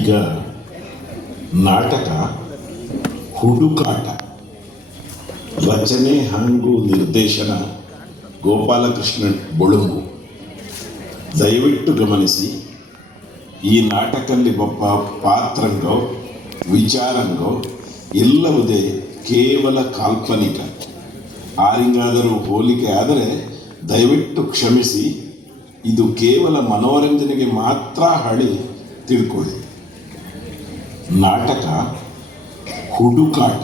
ಈಗ ನಾಟಕ ಹುಡುಕಾಟ, ರಚನೆ ಹಾಗೂ ನಿರ್ದೇಶನ ಗೋಪಾಲಕೃಷ್ಣನ್ ಬೊಳುಂಬು. ದಯವಿಟ್ಟು ಗಮನಿಸಿ, ಈ ನಾಟಕದಲ್ಲಿ ಒಬ್ಬ ಪಾತ್ರಂಗೋ ವಿಚಾರಂಗೋ ಎಲ್ಲವುದೇ ಕೇವಲ ಕಾಲ್ಪನಿಕ. ಆರಿಂಗಾದರೂ ಹೋಲಿಕೆ ಆದರೆ ದಯವಿಟ್ಟು ಕ್ಷಮಿಸಿ. ಇದು ಕೇವಲ ಮನೋರಂಜನೆಗೆ ಮಾತ್ರ ಹಳಿ ತಿಳ್ಕೊಳ್ಳಿ. ನಾಟಕ ಹುಡುಕಾಟ.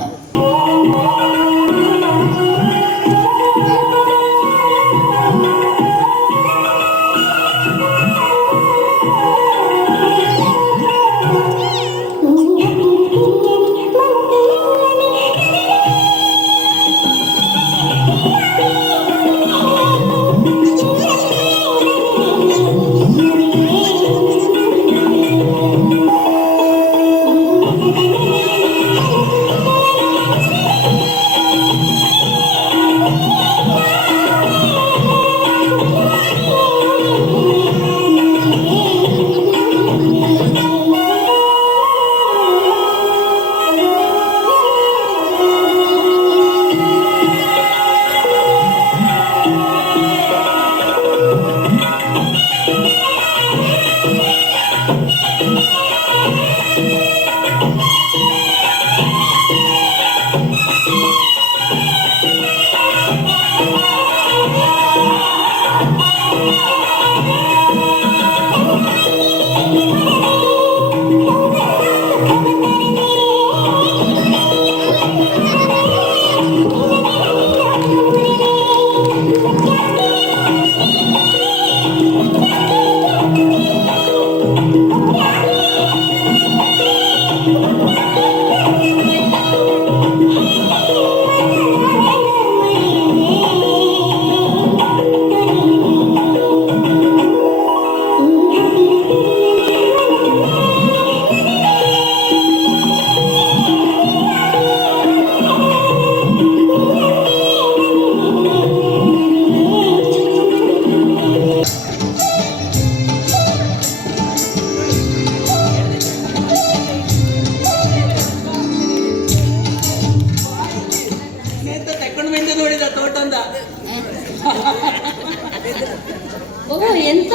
ಎಂತ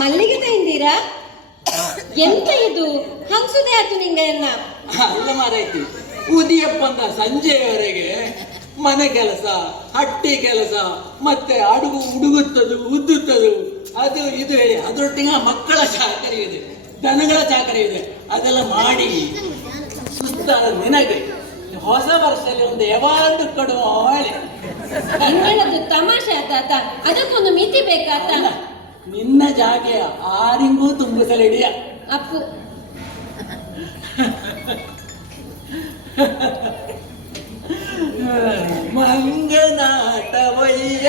ಮಲ್ಲಿಗೆ ತಂದೀರಾ? ಎಂತ ಇದು ಹಂಸುದೇ ಆಯ್ತು ನಿಂಗೆಲ್ಲ? ಅಲ್ಲ ಮಾರೈತಿ, ಉದಿಯಪ್ಪಂದ ಸಂಜೆಯವರೆಗೆ ಮನೆ ಕೆಲಸ, ಹಟ್ಟಿ ಕೆಲಸ, ಮತ್ತೆ ಅಡುಗು ಉಡುಗುತ್ತದು ಉದ್ದುತ್ತದು, ಅದು ಇದು ಹೇಳಿ ಅದರೊಟ್ಟಿಗೆ ಮಕ್ಕಳ ಚಾಕರಿ ಇದೆ, ದನಗಳ ಚಾಕರಿ ಇದೆ, ಅದೆಲ್ಲ ಮಾಡಿ ಸುಸ್ತಾದ ನಿನಗೆ ಹೊಸ ವರ್ಷದಲ್ಲಿ ಒಂದು ಯಾವಾಂದು ಕೊಡುವ ಹೇಳಿ. ನಿಂಗಳದ್ದು ತಮಾಷೆ ಆತ, ಅದಕ್ಕೊಂದು ಮಿತಿ ಬೇಕಾತ. ನಿನ್ನ ಜಾಗೆ ಆರಿಂಗೂ ತುಂಬಿಸಲಿಡಿಯ ಅಪ್ಪು. ಮಂಗನಾಟವಯ್ಯ,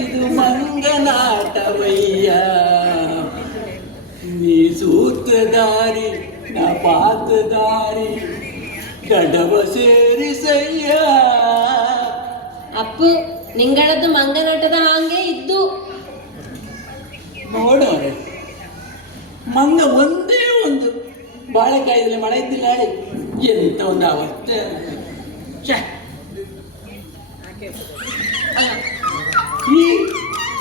ಇದು ಮಂಗನಾಟವಯ್ಯ, ನೀ ಸೂತ್ರಧಾರಿ ನಾ ಪಾತ್ರಧಾರಿ, ಗಡವ ಸೇರಿಸಯ್ಯ. ಅಪ್ಪು, ನಿಂಗಳದ್ದು ಮಂಗನಾಟದ ಹಾಗೆ ಇದ್ದು ನೋಡೋರೆ, ಮಂಗ ಒಂದೇ ಒಂದು ಬಾಳೆಕಾಯಿದಲ್ಲಿ ಮಳೆ ಇದ್ದಿಲ್ಲ ಹೇಳಿ, ಎಂತ ಒಂದು ಅವಸ್ಥೆ. ಈ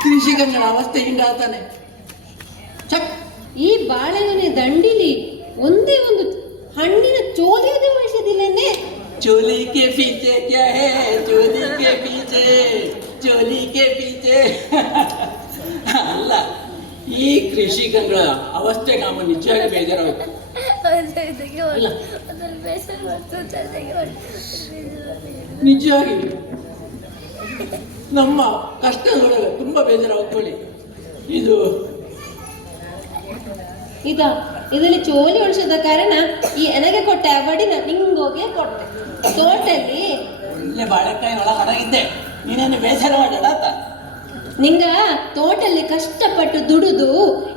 ಕೃಷಿಕಂಗನ ಅವಸ್ಥೆ ಹಿಂಗಾತಾನೆ. ಈ ಬಾಳೆಗೊನೆ ದಂಡಿಲಿ ಒಂದೇ ಒಂದು ಹಣ್ಣಿನ ಚೋಲಿಯದು ಉಳಿಸೋದಿಲ್ಲನೆ. चोली के पीछे क्या है, चोली के पीछे, चोली के पीछे. ಅಲ್ಲ, ಈ ಕೃಷಿಕಂಗಳ ಅವಸ್ಥೆ ನಮ್ಮ ನಿಜವಾಗಿ ಬೇಜಾರಾಯ್ತು. ನಿಜವಾಗಿ ನಮ್ಮ ಕಷ್ಟ ನೋಡಲು ತುಂಬಾ ಬೇಜಾರಾಗ್ಕೊಳ್ಳಿ. ಇದರಲ್ಲಿ ಚೋಲಿ ಉಳಿಸದ ಕಾರಣ ಈ ನನಗೆ ಕೊಟ್ಟೆ ಅವಡಿನ ನಿಂಗೋಗೆ ಕೊಟ್ಟೆ. ತೋಟಲ್ಲಿ ಒಳ್ಳೆ ಬಾಳೆಕಾಯಿ ಒಳಗಡಗಿದ್ದೆ, ನೀನೇನು ಬೇಸರ ಮಾಡಾತ. ನಿಂಗ ತೋಟಲ್ಲಿ ಕಷ್ಟಪಟ್ಟು ದುಡಿದು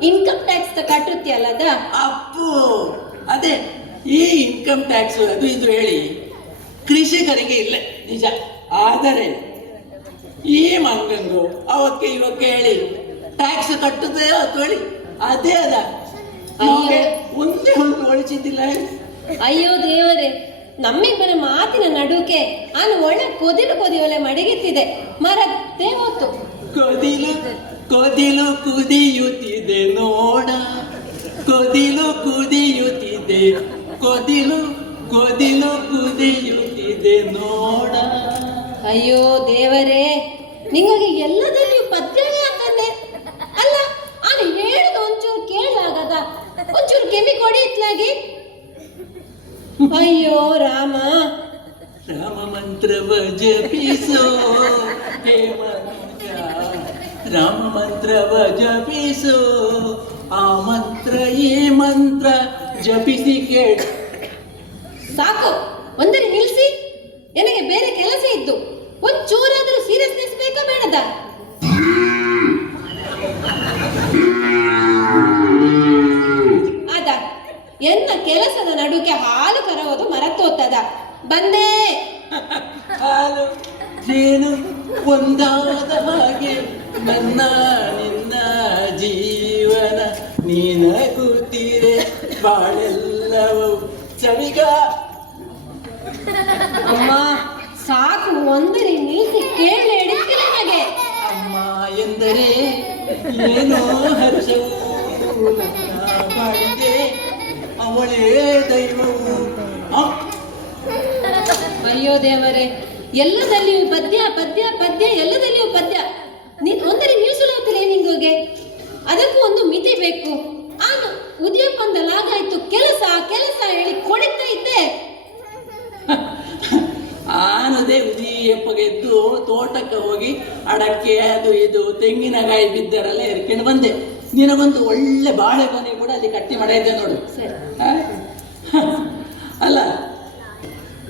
ಇನ್ಕಮ್ ಟ್ಯಾಕ್ಸ್ ಕಟ್ಟುತ್ತೀಯಲ್ಲ ಅದ ಅಪ್ಪು. ಅದೇ ಈ ಇನ್ಕಮ್ ಟ್ಯಾಕ್ಸ್ ಅದು ಇದು ಹೇಳಿ ಕೃಷಿಕರಿಗೆ ಇಲ್ಲ ನಿಜ. ಆದರೆ ಈ ಮಂಗಂಗು ಅವಕ್ಕೆ ಇವಕ್ಕೆ ಹೇಳಿ ಟ್ಯಾಕ್ಸ್ ಕಟ್ಟುದೇ ಅಂತ ಹೇಳಿ ಅದೇ ಅದ ನಮಗೆ ಒಂದೇ ಹೊತ್ತು ಒಳಿಸಿದ್ದಿಲ್ಲ. ಅಯ್ಯೋ ದೇವರೇ, ನಮ್ಮಿಗ್ ಬರ ಮಾತಿನ ನಡುಕೆ ನಾನು ಒಳ್ಳೆ ಕೊದಿಲು ಮಡಗಿತ್ತಿದೆ, ಮರತ್ತೇ ಹೋತು. ಕೊದಿಲು ಕೊದಿಲು ಕುದಿಯುತ್ತಿದೆ ನೋಡ, ಕೊದಿಲು ಕುದಿಯುತ್ತಿದೆ, ಕೊದಿಲು ಕೊದಿಲು ಕುದಿಯುತ್ತಿದೆ ನೋಡ. ಅಯ್ಯೋ ದೇವರೇ, ನಿಮಗೆ ಎಲ್ಲದಲ್ಲಿಯೂ ಪದ್ಯವೇ ಅಂತಂದೆ ಅಲ್ಲ. ನಾನು ಹೇಳುದು ಒಂಚೂರು ಕೇಳಾಗದ, ಒಂಚೂರು ಕೆಮ್ಮಿ ಕೊಡಿ ಇತ್ಲಾಗಿ. ಅಯ್ಯೋ ರಾಮ, ರಾಮ ಮಂತ್ರವ ಜಪಿಸೋ ಹೇ ಮನುಜ, ರಾಮ ಮಂತ್ರವ ಜಪಿಸೋ, ಆ ಮಂತ್ರ ಈ ಮಂತ್ರ ಜಪಿಸಿ ಕೇಳು. ಸಾಕು, ಒಂದರಿ ನಿಲ್ಸಿ. ನನಗೆ ಬೇರೆ ಕೆಲಸ ಇದ್ದು, ಒಂಚೂರಾದ್ರೂ ಸೀರಿಯಸ್ನೆಸ್ ಬೇಕಾ ಬೇಡದ? ಅದ ಎನ್ನ ಕೆಲಸದ ನಡುಕೆ ಹಾಲು ಕರವುದು ಮರತೋತದ. ಬಂದೇ ಹಾಲು ಜೇನು ಒಂದಾದ ಹಾಗೆ ನನ್ನ ನಿನ್ನ ಜೀವನ, ನೀನಗುತ್ತೀರೆ ಬಾಳೆಲ್ಲವೂ ಸವಿಗ. ಅಮ್ಮ ಸಾಕು, ಒಂದರಿ ನಿಲ್ಸಿ ಕೇಳಿ ನನಗೆ. ಅಮ್ಮ ಎಂದರೆ ಏನೋ ಹರ್ಷವು ಮಾಡಿದೆ, ಅವಳೇ ದೈವವು. ಅಯ್ಯೋ ದೇವರೇ, ಎಲ್ಲದಲ್ಲಿಯೂ ಪದ್ಯ ಪದ್ಯ ಪದ್ಯ, ಎಲ್ಲದಲ್ಲಿಯೂ ಪದ್ಯ. ನೀನ್ ಒಂದರಿ ನಿಲ್ಸಲಾಗ್ತಿಲ್ಲ ನಿಂಗೋಗೆ, ಅದಕ್ಕೂ ಒಂದು ಮಿತಿ ಬೇಕು. ಆಗ ಉದ್ಯೋಗಂದಲಾಗಾಯ್ತು, ಕೆಲಸ ಕೆಲಸ ಹೇಳಿ ಕೊಡುತ್ತಾ ಇದ್ದೆ. ಆನದೇ ಉದಿಯಪ್ಪಗೆ ಎದ್ದು ತೋಟಕ್ಕೆ ಹೋಗಿ ಅಡಕ್ಕೆ ಅದು ಇದು ತೆಂಗಿನಕಾಯಿ ಬಿದ್ದರೆಲ್ಲ ಎರ್ಕೊಂಡು ಬಂದೆ. ನಿನಗೊಂದು ಒಳ್ಳೆ ಬಾಳೆಗೊನೆ ಕೂಡ ಅಲ್ಲಿ ಕಟ್ಟಿ ಮಾಡಿದ್ದೆ ನೋಡು. ಅಲ್ಲ,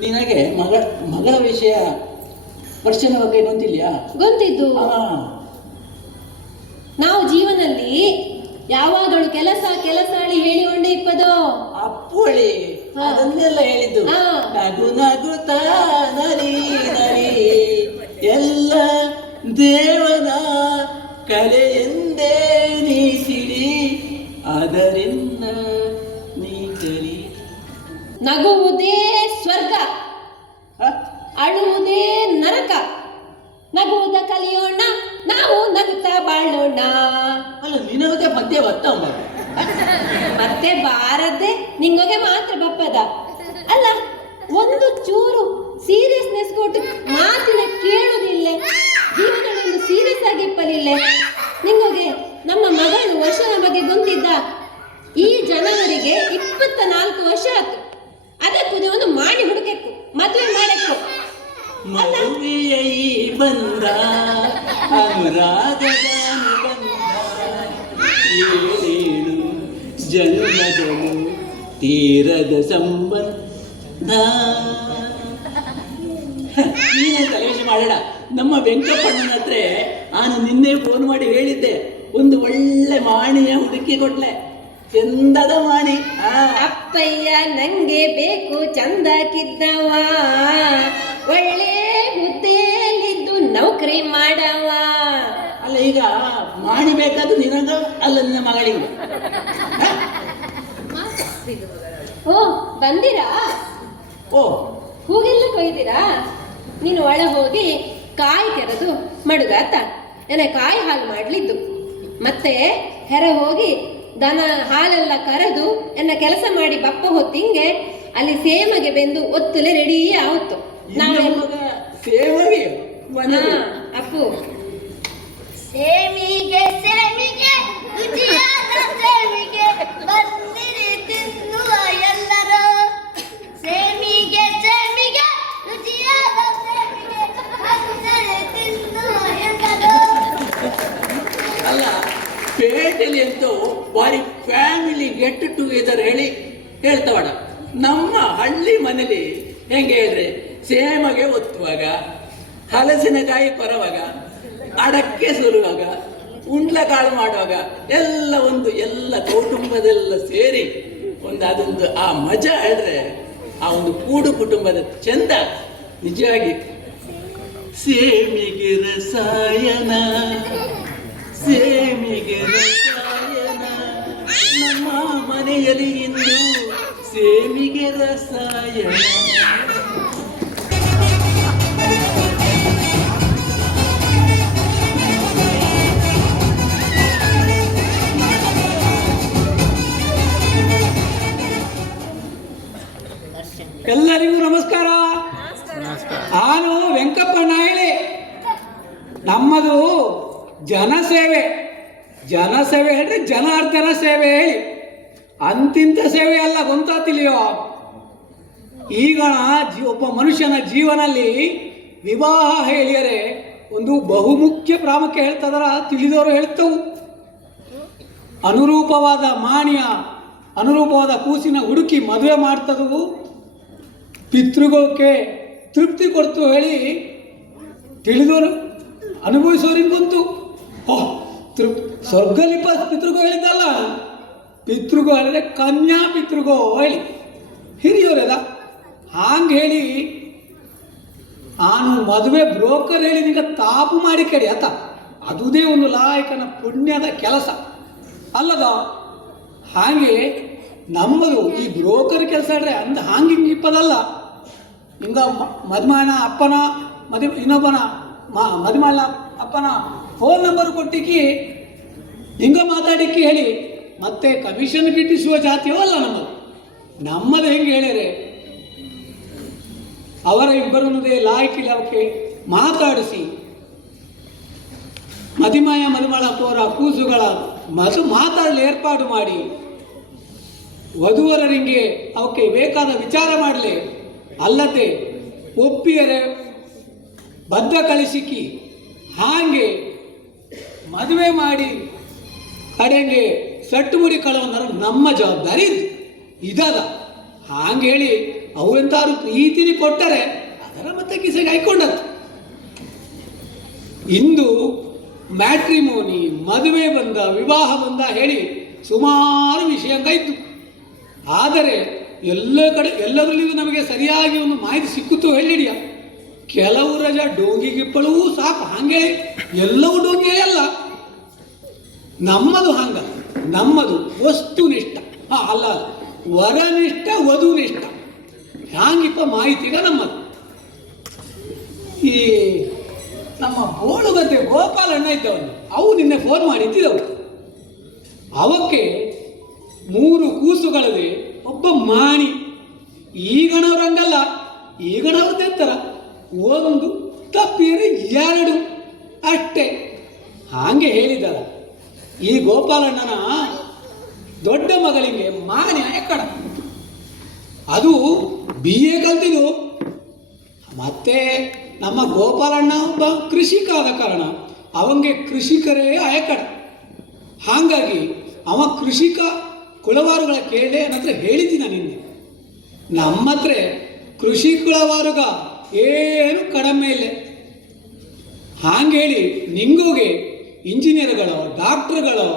ನಿನಗೆ ಮಗಳ ವಿಷಯ ವರ್ಷನ ಬಗ್ಗೆ ಗೊತ್ತಿಲ್ಯಾ? ಗೊತ್ತಿದ್ದು. ನಾವು ಜೀವನಲ್ಲಿ ಯಾವಾಗಲೂ ಕೆಲಸ ಕೆಲಸ ಹೇಳಿಕೊಂಡೇ ಇಪ್ಪದೋ ಅಪ್ಪುಳಿ ಅದನ್ನೆಲ್ಲ ಹೇಳಿದ್ದು. ನಗು ನಗುತ್ತಾ ನರಿ ನರಿ ಎಲ್ಲ ದೇವನ ಕಲೆ ಎಂದೇ ನೀ ಸಿರಿ, ಅದರಿಂದ ನೀ ಕಲಿ. ನಗುವುದೇ ಸ್ವರ್ಗ, ಅಳುವುದೇ ನರಕ. ನಗುವುದ ಕಲಿಯೋಣ, ನಾವು ನಗುತ್ತಾ ಬಾಳೋಣ. ಅಲ್ಲ, ನಿನಗೆ ಮಧ್ಯೆ ಬತ್ತ ಮತ್ತೆ ಬಾರದೆ ನಿಂಗೋಗೆ ಮಾತ್ರ ಬಪ್ಪದ. ಅಲ್ಲ, ಒಂದು ಚೂರು ಸೀರಿಯಸ್ನೆಸ್ ಕೊಟ್ಟು ಮಾತಿನ ಕೇಳುವುದಿಲ್ಲ, ಜೀವನವನ್ನು ಸೀರಿಯಸ್ ಆಗಿ ಇಪ್ಪಲಿಲ್ಲ. ನಿಂಗೋಗೆ ನಮ್ಮ ಮಗಳು ವರ್ಷದ ಬಗ್ಗೆ ಗೊತ್ತಿದ್ದ? ಈ ಜನವರಿಗೆ 24 ವರ್ಷ ಆಯ್ತು. ಅದಕ್ಕೂ ಒಂದು ಮಾಡಿ ಹುಡುಕಬೇಕು, ಮದುವೆ ಮಾಡಬೇಕು. ಮದುವೆಯ ಬಂದ ಅನುರಾಗದ ಬಂದ, ಏಳೇಳು ಜನ್ಮದಲು ತೀರದ ಸಂಬಂಧ. ನೀನೇ ತಲೆವಿಷಯ ಮಾಡೋಣ. ನಮ್ಮ ವೆಂಕಪ್ಪಣ್ಣನ ಹತ್ರ ನಾನು ನಿನ್ನೆ ಫೋನ್ ಮಾಡಿ ಹೇಳಿದ್ದೆ, ಒಂದು ಒಳ್ಳೆ ಮಾಣಿಯ ಹುಡುಕಿ ಕೊಟ್ಲೆ, ಚಂದದ ಮಾಣಿ. ಅಪ್ಪಯ್ಯ ನಂಗೆ ಬೇಕು ಚಂದಕ್ಕಿದ್ದವ, ಒಳ್ಳೆ ಹುದ್ದೆಯಲ್ಲಿದ್ದು ನೌಕರಿ ಮಾಡವ. ಅಲ್ಲ, ಈಗ ಮಾಣಿ ಬೇಕಾದ್ರು ನಿನಗ ಅಲ್ಲ ನಿನ್ನ ಮಗಳಿಗೂ. ಓ ಬಂದಿರಾ? ಓ ಹೂಗೆಲ್ಲ ಕೊಯ್ದಿರಾ? ನೀನು ಒಳ ಹೋಗಿ ಕಾಯಿ ಕೆರೆದು ಮಡುಗಾತ, ನನಗೆ ಕಾಯಿ ಹಾಲು ಮಾಡ್ಲಿದ್ದು. ಮತ್ತೆ ಹೆರ ಹೋಗಿ ದನ ಹಾಲೆಲ್ಲ ಕರೆದು ಎನ್ನ ಕೆಲಸ ಮಾಡಿ ಬಪ್ಪ ಹೊತ್ತಿಂಗೆ ಅಲ್ಲಿ ಸೇಮಗೆ ಬೆಂದು ಒತ್ತಲೆ ರೆಡಿ ಆವತ್ತು. ಸೇಮಗೆ ಅಪ್ಪು ಸೇಮಿಗೆ ಸೇಮಿಗೆ ರುಚಿಯಾದ ಸೇಮಿಗೆ ಬಂದಿರಿ ತಿನ್ನುವ ಎಲ್ಲರೂ. ಸೇಮಿಗೆ ಸೇಮಿಗೆ ರುಚಿಯಾದ ಸೇಮಿಗೆ ಬಂದಿರಿ ತಿನ್ನುವ ಎಲ್ಲರೂ. ಅಲ್ಲ, ಪೇಟೆಲಿ ಅಂತೂ ಬಾರಿ ಫ್ಯಾಮಿಲಿ ಗೆಟ್ ಟುಗೆದರ್ ಹೇಳಿ ಹೇಳ್ತವಡ. ನಮ್ಮ ಹಳ್ಳಿ ಮನೇಲಿ ಹೆಂಗೆ ಹೇಳ್ರಿ, ಸೇಮಗೆ ಒತ್ತುವಾಗ, ಹಲಸಿನಕಾಯಿ ಕೊರವಾಗ, ಅಡಕ್ಕೆ ಸುರುವಾಗ, ಉಂಡ್ಲಕಾಳು ಮಾಡುವಾಗ ಎಲ್ಲ ಕೌಟುಂಬದೆಲ್ಲ ಸೇರಿ ಅದೊಂದು ಆ ಮಜಾ ಹೇಳ್ರೆ, ಆ ಒಂದು ಕೂಡು ಕುಟುಂಬದ ಚಂದ ನಿಜವಾಗಿ. ಸೇಮಿಗೆ ರಸಾಯನ, ಸೇಮಿಗೆ ರಸಾಯನ, ನಮ್ಮ ಮನೆಯಲ್ಲಿ ಇಂದು ಸೇಮಿಗೆ ರಸಾಯನ. ಎಲ್ಲರಿಗೂ ನಮಸ್ಕಾರ. ನಾನು ವೆಂಕಪ್ಪ ನಾಯಳೆ. ನಮ್ಮದು ಜನಸೇವೆ. ಜನಸೇವೆ ಹೇಳಿದ್ರೆ ಜನಾರ್ದನ ಸೇವೆ ಹೇಳಿ, ಅಂತಿಂತ ಸೇವೆ ಅಲ್ಲ, ಗೊತ್ತಾತಿಲಿಯೋ. ಈಗ ಒಬ್ಬ ಮನುಷ್ಯನ ಜೀವನಲ್ಲಿ ವಿವಾಹ ಹೇಳಿದರೆ ಒಂದು ಬಹುಮುಖ್ಯ ಪ್ರಾಮುಖ್ಯ ಹೇಳ್ತದರ ತಿಳಿದವರು ಹೇಳ್ತವು. ಅನುರೂಪವಾದ ಮಾನ್ಯ ಅನುರೂಪವಾದ ಕೂಸಿನ ಹುಡುಕಿ ಮದುವೆ ಮಾಡ್ತದವು ಪಿತೃಗೋಕ್ಕೆ ತೃಪ್ತಿ ಕೊಡ್ತು ಹೇಳಿ ತಿಳಿದವರು ಅನುಭವಿಸೋರಿಗೆ ಗೊತ್ತು. ಸ್ವರ್ಗಲಿಪ ಪಿತೃಗೋ ಹೇಳಿದ್ದಲ್ಲ, ಪಿತೃಗೋ ಹೇಳಿದ್ರೆ ಕನ್ಯಾ ಪಿತೃಗೋ ಹೇಳಿ ಹಿರಿಯೋರೆಲ್ಲ ಹಾಂಗೆ ಹೇಳಿ ನಾನು ಮದುವೆ ಬ್ರೋಕರ್ ಹೇಳಿ ನಿಂಗೆ ತಾಪು ಮಾಡಿ ಕೇಳಿ ಆತ ಅದುದೇ ಒಂದು ಲಾಯಕನ ಪುಣ್ಯದ ಕೆಲಸ ಅಲ್ಲದ. ಹಾಗೆ ನಮ್ಮದು ಈ ಬ್ರೋಕರ್ ಕೆಲಸ ಹೇಳ್ರೆ ಅಂದ ಹಾಂಗೆ ಇಪ್ಪದಲ್ಲ. ಹಿಂಗ ಮದುಮನ ಅಪ್ಪನ ಇನ್ನೊಬ್ಬನ ಮದುಮನ ಅಪ್ಪನ ಫೋನ್ ನಂಬರ್ ಕೊಟ್ಟಿಕ್ಕಿ ಹಿಂಗ ಮಾತಾಡಿಕ್ಕಿ ಹೇಳಿ ಮತ್ತೆ ಕಮಿಷನ್ ಗಿಟ್ಟಿಸುವ ಜಾತಿಯೋ ಅಲ್ಲ ನಮ್ಮದು. ನಮ್ಮದು ಹೆಂಗೆ ಹೇಳಿದ್ರೆ ಅವರ ಇಬ್ಬರನ್ನದೇ ಲಾಯಕಿಲ್ಲ ಅವಕ್ಕೆ ಮಾತಾಡಿಸಿ ಮದಿಮಾಯ ಮದುಮಳಪ್ಪವರ ಕೂಸುಗಳ ಮಾತಾಡಲು ಏರ್ಪಾಡು ಮಾಡಿ ವಧುವರರಿಗೆ ಅವಕ್ಕೆ ಬೇಕಾದ ವಿಚಾರ ಮಾಡಲಿ. ಅಲ್ಲದೆ ಒಪ್ಪಿಯರೆ ಬದ್ಧ ಕಳಿಸಿಕ್ಕಿ ಹಾಗೆ ಮದುವೆ ಮಾಡಿ ಕಡೆಗೆ ಸಟ್ಟು ಮುಡಿ ಕಳವನ್ನರು ನಮ್ಮ ಜವಾಬ್ದಾರಿ ಇದದ. ಹಾಗೆ ಹೇಳಿ ಅವೆಂತಾರು ಪ್ರೀತಿನಿ ಕೊಟ್ಟರೆ ಅದರ ಮತ್ತೆ ಕಿಸೆಗೆ ಹಾಕೊಂಡದ್ದು. ಇಂದು ಮ್ಯಾಟ್ರಿಮೋನಿ ಮದುವೆ ಬಂದ ವಿವಾಹ ಬಂದ ಹೇಳಿ ಸುಮಾರು ವಿಷಯಂಗಾಯಿತು. ಆದರೆ ಎಲ್ಲದರಲ್ಲಿಯೂ ನಮಗೆ ಸರಿಯಾಗಿ ಒಂದು ಮಾಹಿತಿ ಸಿಕ್ಕುತ್ತು ಹೇಳಿಡಿಯ. ಕೆಲವು ರಜಾ ಡೋಂಗಿಗಿಪ್ಪಳೂ ಸಾಕು, ಹಾಗೆ ಎಲ್ಲವೂ ಡೋಂಗಿ ಅಲ್ಲ. ನಮ್ಮದು ಹಂಗ, ನಮ್ಮದು ವಸ್ತುನಿಷ್ಠ ಅಲ್ಲ, ವರನಿಷ್ಠ ವಧುನಿಷ್ಠ ಹ್ಯಾಂಗಿಪ್ಪ ಮಾಹಿತಿಗ ನಮ್ಮದು. ಈ ನಮ್ಮ ಬೋಳುಗದ್ದೆ ಗೋಪಾಲಣ್ಣ ಇದ್ದವನು ಅವು ನಿನ್ನೆ ಫೋನ್ ಮಾಡಿದ್ದಿದ್ದವು. ಅವಕ್ಕೆ 3 ಕೂಸುಗಳದೆ ಒಬ್ಬ ಮಾಣಿ. ಈಗಣವ್ರಂಗಲ್ಲ, ಈಗಣವ್ರ ತೆತ್ತರ 1 ತಪ್ಪಿರಿ 2 ಅಷ್ಟೇ. ಹಾಗೆ ಹೇಳಿದಾರ. ಈ ಗೋಪಾಲಣ್ಣನ ದೊಡ್ಡ ಮಗಳಿಗೆ ಮಾಣಿ ಎಕ್ಕಡ, ಅದು BA ಕಲ್ತಿದ್ದು. ಮತ್ತೆ ನಮ್ಮ ಗೋಪಾಲಣ್ಣ ಒಬ್ಬ ಕೃಷಿಕ ಆದ ಕಾರಣ ಅವಂಗೆ ಕೃಷಿಕರೇ ಆಯಕಡ. ಹಾಗಾಗಿ ಅವ ಕೃಷಿಕ ಕುಳವಾರುಗಳ ಕೇಳಿ ನನ್ನ ಹೇಳಿದ್ದೀನಿ ನಿನ್ನೆ. ನಮ್ಮ ಹತ್ರ ಕೃಷಿ ಕುಳವಾರುಗ ಏನು ಕಡಿಮೆ ಇಲ್ಲ. ಹಾಗೇಳಿ ನಿಂಗೋಗೆ ಇಂಜಿನಿಯರ್ಗಳು, ಡಾಕ್ಟ್ರುಗಳು,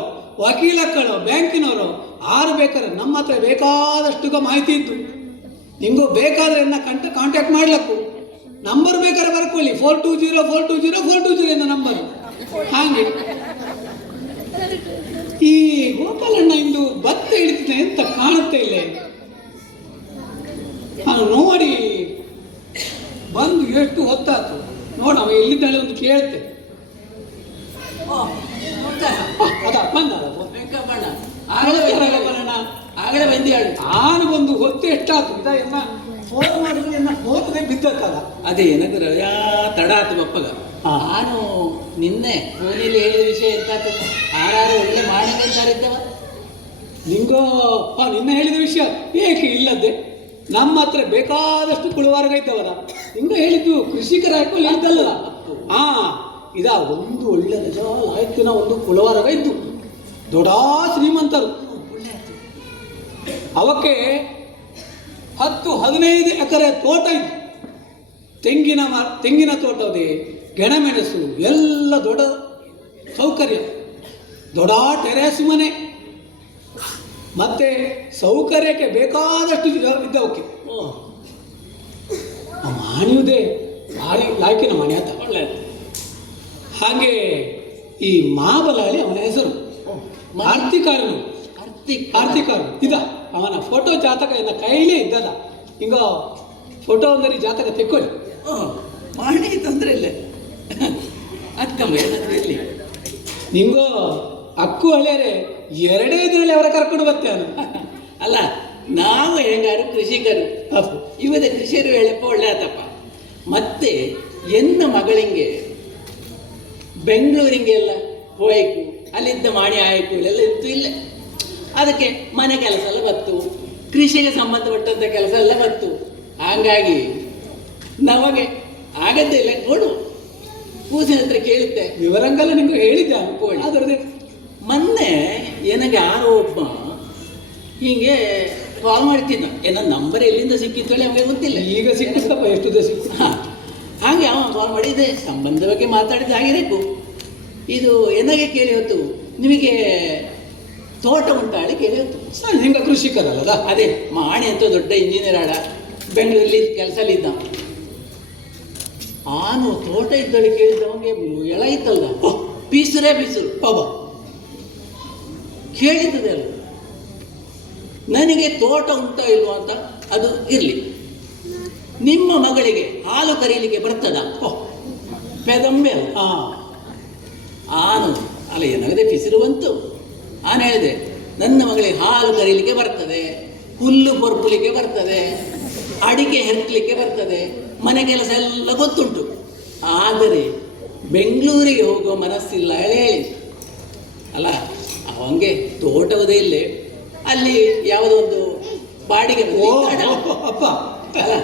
ವಕೀಲಗಳು, ಬ್ಯಾಂಕಿನವರು ಆರು ಬೇಕಾದ್ರೆ ನಮ್ಮ ಹತ್ರ ಬೇಕಾದಷ್ಟು ಮಾಹಿತಿ ಇದ್ದು. ನಿಮಗೂ ಬೇಕಾದ್ರೆ ಕಾಂಟ್ಯಾಕ್ಟ್ ಮಾಡ್ಲಕ್ಕು. ನಂಬರ್ ಬೇಕಾದ್ರೆ ಬರ್ಕೊಳ್ಳಿ, 420 ಎನ್ನ ನಂಬರು. ಹಾಗೆ ಈ ಗೋಪಾಲಣ್ಣ ಇಂದು ಭತ್ತ ಹಿಡಿತಿದ್ದ ಎಂತ ಕಾಣುತ್ತೆ ಇಲ್ಲ. ನಾನು ನೋಡಿ ಬಂದು ಎಷ್ಟು ಹೊತ್ತಾತು ನೋಡವ ಎಲ್ಲಿದ್ದಾಳೆ ಒಂದು ಕೇಳ್ತೆ. ಆಗಲೇ ಬಂದಿಯಾಳು. ನಾನು ಬಂದು ಹೊತ್ತು ಎಷ್ಟಾತು ಇದ ಎನ್ನ ಫೋನ್ ಮಾಡಿದ್ರೆ ಎನ್ನ ಫೋನ್ಗೆ ಬಿದ್ದಕ್ಕಲ್ಲ. ಅದೇ ಏನಂದ್ರೆ ತಡ ಆತು ಬಪ್ಪಗ. ನಾನು ನಿನ್ನೆ ಫೋನಲ್ಲಿ ಹೇಳಿದ ವಿಷಯ ಎಂತಾತು, ಆರಾರು ಒಳ್ಳೆ ಮಾಡಿದ್ದಾರಿದ್ದವ. ನಿಂಗೋ ನಿನ್ನೆ ಹೇಳಿದ ವಿಷಯ ಏಕೆ ಇಲ್ಲದೆ? ನಮ್ಮ ಹತ್ರ ಬೇಕಾದಷ್ಟು ಕುಳುವಾರ್ಗ ಇದ್ದವರ ನಿಂಗ ಹೇಳಿದ್ದು ಕೃಷಿಕರ ಹಾಕೊಳ್ಳಿ ಇದ್ದಲ್ಲ. ಇದ ಒಂದು ಒಳ್ಳೆ ನಿಜ ಲಾಯಕ್ಕಿನ ಒಂದು ಕುಳುವಾರ್ಗ ಇದ್ದು ದೊಡ್ಡ ಶ್ರೀಮಂತರು. ಅವಕ್ಕೆ 10-15 ಎಕರೆ ತೋಟ ಇತ್ತು. ತೆಂಗಿನ ತೋಟದೇ, ಗೆಣಮೆಣಸು ಎಲ್ಲ ದೊಡ್ಡ ಸೌಕರ್ಯ, ದೊಡ್ಡ ಟೆರೇಸ್ ಮನೆ, ಮತ್ತೆ ಸೌಕರ್ಯಕ್ಕೆ ಬೇಕಾದಷ್ಟು ಇದ್ದವಕ್ಕೆ. ಮಾಣಿಯುವುದೇ ಭಾರಿ ಲಾಯ್ಕಿನ ಮನೆ ಅಂತ ಒಳ್ಳೆ. ಹಾಗೆ ಈ ಮಹಾಬಲಾಳಿ ಅವನ ಹೆಸರು. ಆರ್ತಿಕಾರನು ಕಾರ್ತಿಕ್ ಇದ ಅವನ ಫೋಟೋ ಜಾತಕ ಇನ್ನ ಕೈಲೇ ಇದ್ದದ ಹಿಂಗ ಫೋಟೋ ಒಂದರಿ ಜಾತಕ ತೆಕ್ಕೊಳ್ಳಿ. ಮಾಡಿ ತೊಂದರೆ ಇಲ್ಲ ಅಕ್ಕಮ್ಮ ಏನಾದ್ರು ಇಲ್ಲಿ ನಿಂಗೋ ಅಕ್ಕು ಹಳೆಯರೆ 2 ದಿನದಲ್ಲಿ ಅವರ ಕರ್ಕೊಂಡು ಬರ್ತೇವೆ ಅಲ್ಲ, ನಾವು ಹೆಂಗಾರು ಕೃಷಿಕರು, ಇವದ ಕೃಷಿಯರು ಹೇಳಪ್ಪ ಒಳ್ಳೆ ಆತಪ್ಪ. ಮತ್ತೆ ಎನ್ನ ಮಗಳಿಂಗೆ ಬೆಂಗಳೂರಿಗೆ ಎಲ್ಲ ಹೋಯ್ಕು, ಅಲ್ಲಿದ್ದ ಮಾಡಿ ಆಯ್ಕು ಇಲ್ಲೆಲ್ಲ ಇತ್ತು ಇಲ್ಲ. ಅದಕ್ಕೆ ಮನೆ ಕೆಲಸ ಎಲ್ಲ ಬತ್ತು, ಕೃಷಿಗೆ ಸಂಬಂಧಪಟ್ಟಂಥ ಕೆಲಸ ಎಲ್ಲ ಬತ್ತು. ಹಾಗಾಗಿ ನಮಗೆ ಆಗದ್ದೇ ಇಲ್ಲ. ನೋಡು, ಕೂಸಿನ ಹತ್ರ ಕೇಳುತ್ತೆ ವಿವರಂಗಲ್ಲ ನಿಮ್ಗೆ ಹೇಳಿದ್ದೆ ಅನ್ಕೊಳ್ಳಿ. ಅದರದೇ ಮೊನ್ನೆ ನನಗೆ ಯಾರೋ ಒಬ್ಬ ಹೀಗೆ ಕಾಲ್ ಮಾಡ್ತಿದ್ದ. ನನ್ನ ನಂಬರ್ ಎಲ್ಲಿಂದ ಸಿಕ್ಕಿತ್ತು ಹೇಳಿ ನಮಗೆ ಗೊತ್ತಿಲ್ಲ. ಈಗ ಸಿಕ್ಕಿತ್ತಪ್ಪ, ಎಷ್ಟು ಸಿಕ್ಕು. ಹಾಗೆ ಅವ ಕಾಲ್ ಮಾಡಿದ್ದೆ, ಸಂಬಂಧ ಬಗ್ಗೆ ಮಾತಾಡಿದ ಆಗಿರಬೇಕು. ಇದು ನನಗೆ ಕೇಳಿ ಹೊತ್ತು ನಿಮಗೆ ತೋಟ ಉಂಟಾ ಹೇಳಿ ಕೇಳಿ ಹೊತ್ತು. ಹಿಂಗ ಕೃಷಿಕರಲ್ಲದ ಅದೇ ಮಾಡಿ ಅಂತ ದೊಡ್ಡ ಇಂಜಿನಿಯರ್ ಆಡ ಬೆಂಗಳೂರಲ್ಲಿ ಕೆಲಸಲ್ಲಿದ್ದ. ಆನು ತೋಟ ಇದ್ದಳಿ ಕೇಳಿದವನಿಗೆ ಎಳ ಇತ್ತಲ್ಲ, ಪೀಸರೇ ಪೀಸರು ಪಾಪ ಕೇಳಿದ್ದದೆ ಅಲ್ಲ. ನನಗೆ ತೋಟ ಉಂಟಾ ಇಲ್ವಾ ಅಂತ ಅದು ಇರಲಿ, ನಿಮ್ಮ ಮಗಳಿಗೆ ಹಾಲು ಕರೀಲಿಕ್ಕೆ ಬರ್ತದ? ಪೆದಂಬೆ ಅಲ್ಲ. ಆನು ಅಲ್ಲ ಏನಾಗದೆ ಪಿಸಿರು ಬಂತು. ನಾನು ಹೇಳಿದೆ ನನ್ನ ಮಗಳಿಗೆ ಹಾಲು ಕರೀಲಿಕ್ಕೆ ಬರ್ತದೆ, ಹುಲ್ಲು ಕೊರ್ಪಲಿಕ್ಕೆ ಬರ್ತದೆ, ಅಡಿಕೆ ಹೆರ್ಕಲಿಕ್ಕೆ ಬರ್ತದೆ, ಮನೆ ಕೆಲಸ ಎಲ್ಲ ಗೊತ್ತುಂಟು. ಆದರೆ ಬೆಂಗಳೂರಿಗೆ ಹೋಗೋ ಮನಸ್ಸಿಲ್ಲ ಹೇಳಿ ಅಲ್ಲ. ಅವಂಗೆ ತೋಟವುದೇ ಇಲ್ಲೇ, ಅಲ್ಲಿ ಯಾವುದೋ ಒಂದು ಬಾಡಿಗೆ ಅಪ್ಪ ಅಲ್ಲ,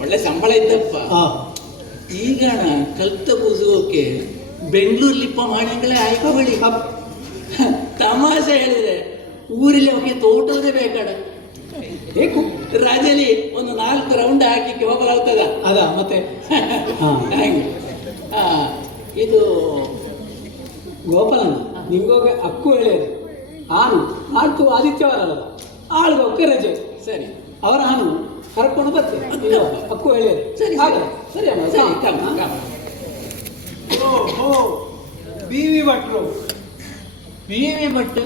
ಒಳ್ಳೆ ಸಂಬಳ ಇದ್ದಪ್ಪ. ಈಗ ಕಲ್ತ ಕೂಸುಗೋಕೆ ಬೆಂಗಳೂರ್ಲಿಪ್ಪ ಮಾಡಂಗಳೇ ಆಯ್ಕೆ ಬಳಿ. ತಮಾಷೆ ಹೇಳಿದ್ರೆ ಊರಲ್ಲಿ ಅವಕ್ಕೆ ತೋಟದೇ ಬೇಕಾಡ ಬೇಕು. ರಾಜಲಿ ಒಂದು 4 ರೌಂಡ್ ಹಾಕಿಕ್ಕೆ ಹೋಗಲಾಗ್ತದ ಅದ ಮತ್ತೆ ಹಾಗೆ. ಇದು ಗೋಪಾಲಣ್ಣ ನಿಂಗೋಗೆ ಅಕ್ಕು ಹೇಳಿದೆ. ಆನು ಆಡ್ತು ಆದಿತ್ಯವಾರಲ್ಲ, ಆಳ್ಗೋಕೆ ರಜೆ. ಸರಿ, ಅವರ ಹಾನು ಕರ್ಕೊಂಡು ಬರ್ತೇನೆ. ಅಕ್ಕು ಹೇಳಿದೆ. ಸರಿ ಸರಿ ಅಮ್ಮ, ಸರಿ, ಕಮ್ಮ ಕಮ್ಮ. BV ಭಟ್ರು, BV ಭಟ್,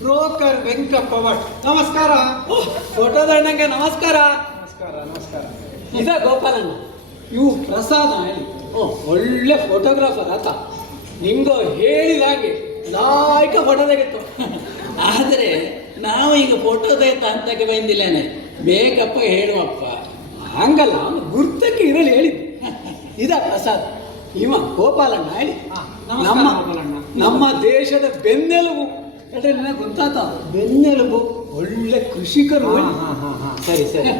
ಬ್ರೋಕರ್ ವೆಂಕಪ್ಪ ಭಟ್. ನಮಸ್ಕಾರ. ಫೋಟೋದಣ್ಣಂಗೆ ನಮಸ್ಕಾರ. ನಮಸ್ಕಾರ ನಮಸ್ಕಾರ. ಇದ ಗೋಪಾಲಣ್ಣ, ಇವು ಪ್ರಸಾದ ಹೇಳಿ ಒಳ್ಳೆ ಫೋಟೋಗ್ರಾಫರ್ ಆತ. ನಿಂಗೋ ಹೇಳಿದಾಗೆ ಲಾಯ್ಕ ಫೋಟೋ ತೆಗಿತ್ತು. ಆದರೆ ನಾವು ಈಗ ಫೋಟೋ ತೆಗೆತ ಅಂತಕ್ಕೆ ಬಂದಿಲ್ಲೇನೆ, ಬೇಕಪ್ಪ ಹೇಳುವಪ್ಪ. ಹಂಗಲ್ಲ, ಅವನು ಗುರ್ತಕ್ಕೆ ಇರಲಿ ಹೇಳಿದ್ದು. ಇದ ಪ್ರಸಾದ್, ಇವ ಗೋಪಾಲಣ್ಣ ಹೇಳಿ ನಮ್ಮ ನಮ್ಮ ದೇಶದ ಬೆನ್ನೆಲುಬು. ನನಗೆ ಗೊತ್ತಾತ, ಬೆನ್ನೆಲುಬು ಒಳ್ಳೆ ಕೃಷಿಕರು. ಸರಿ ಸರಿ.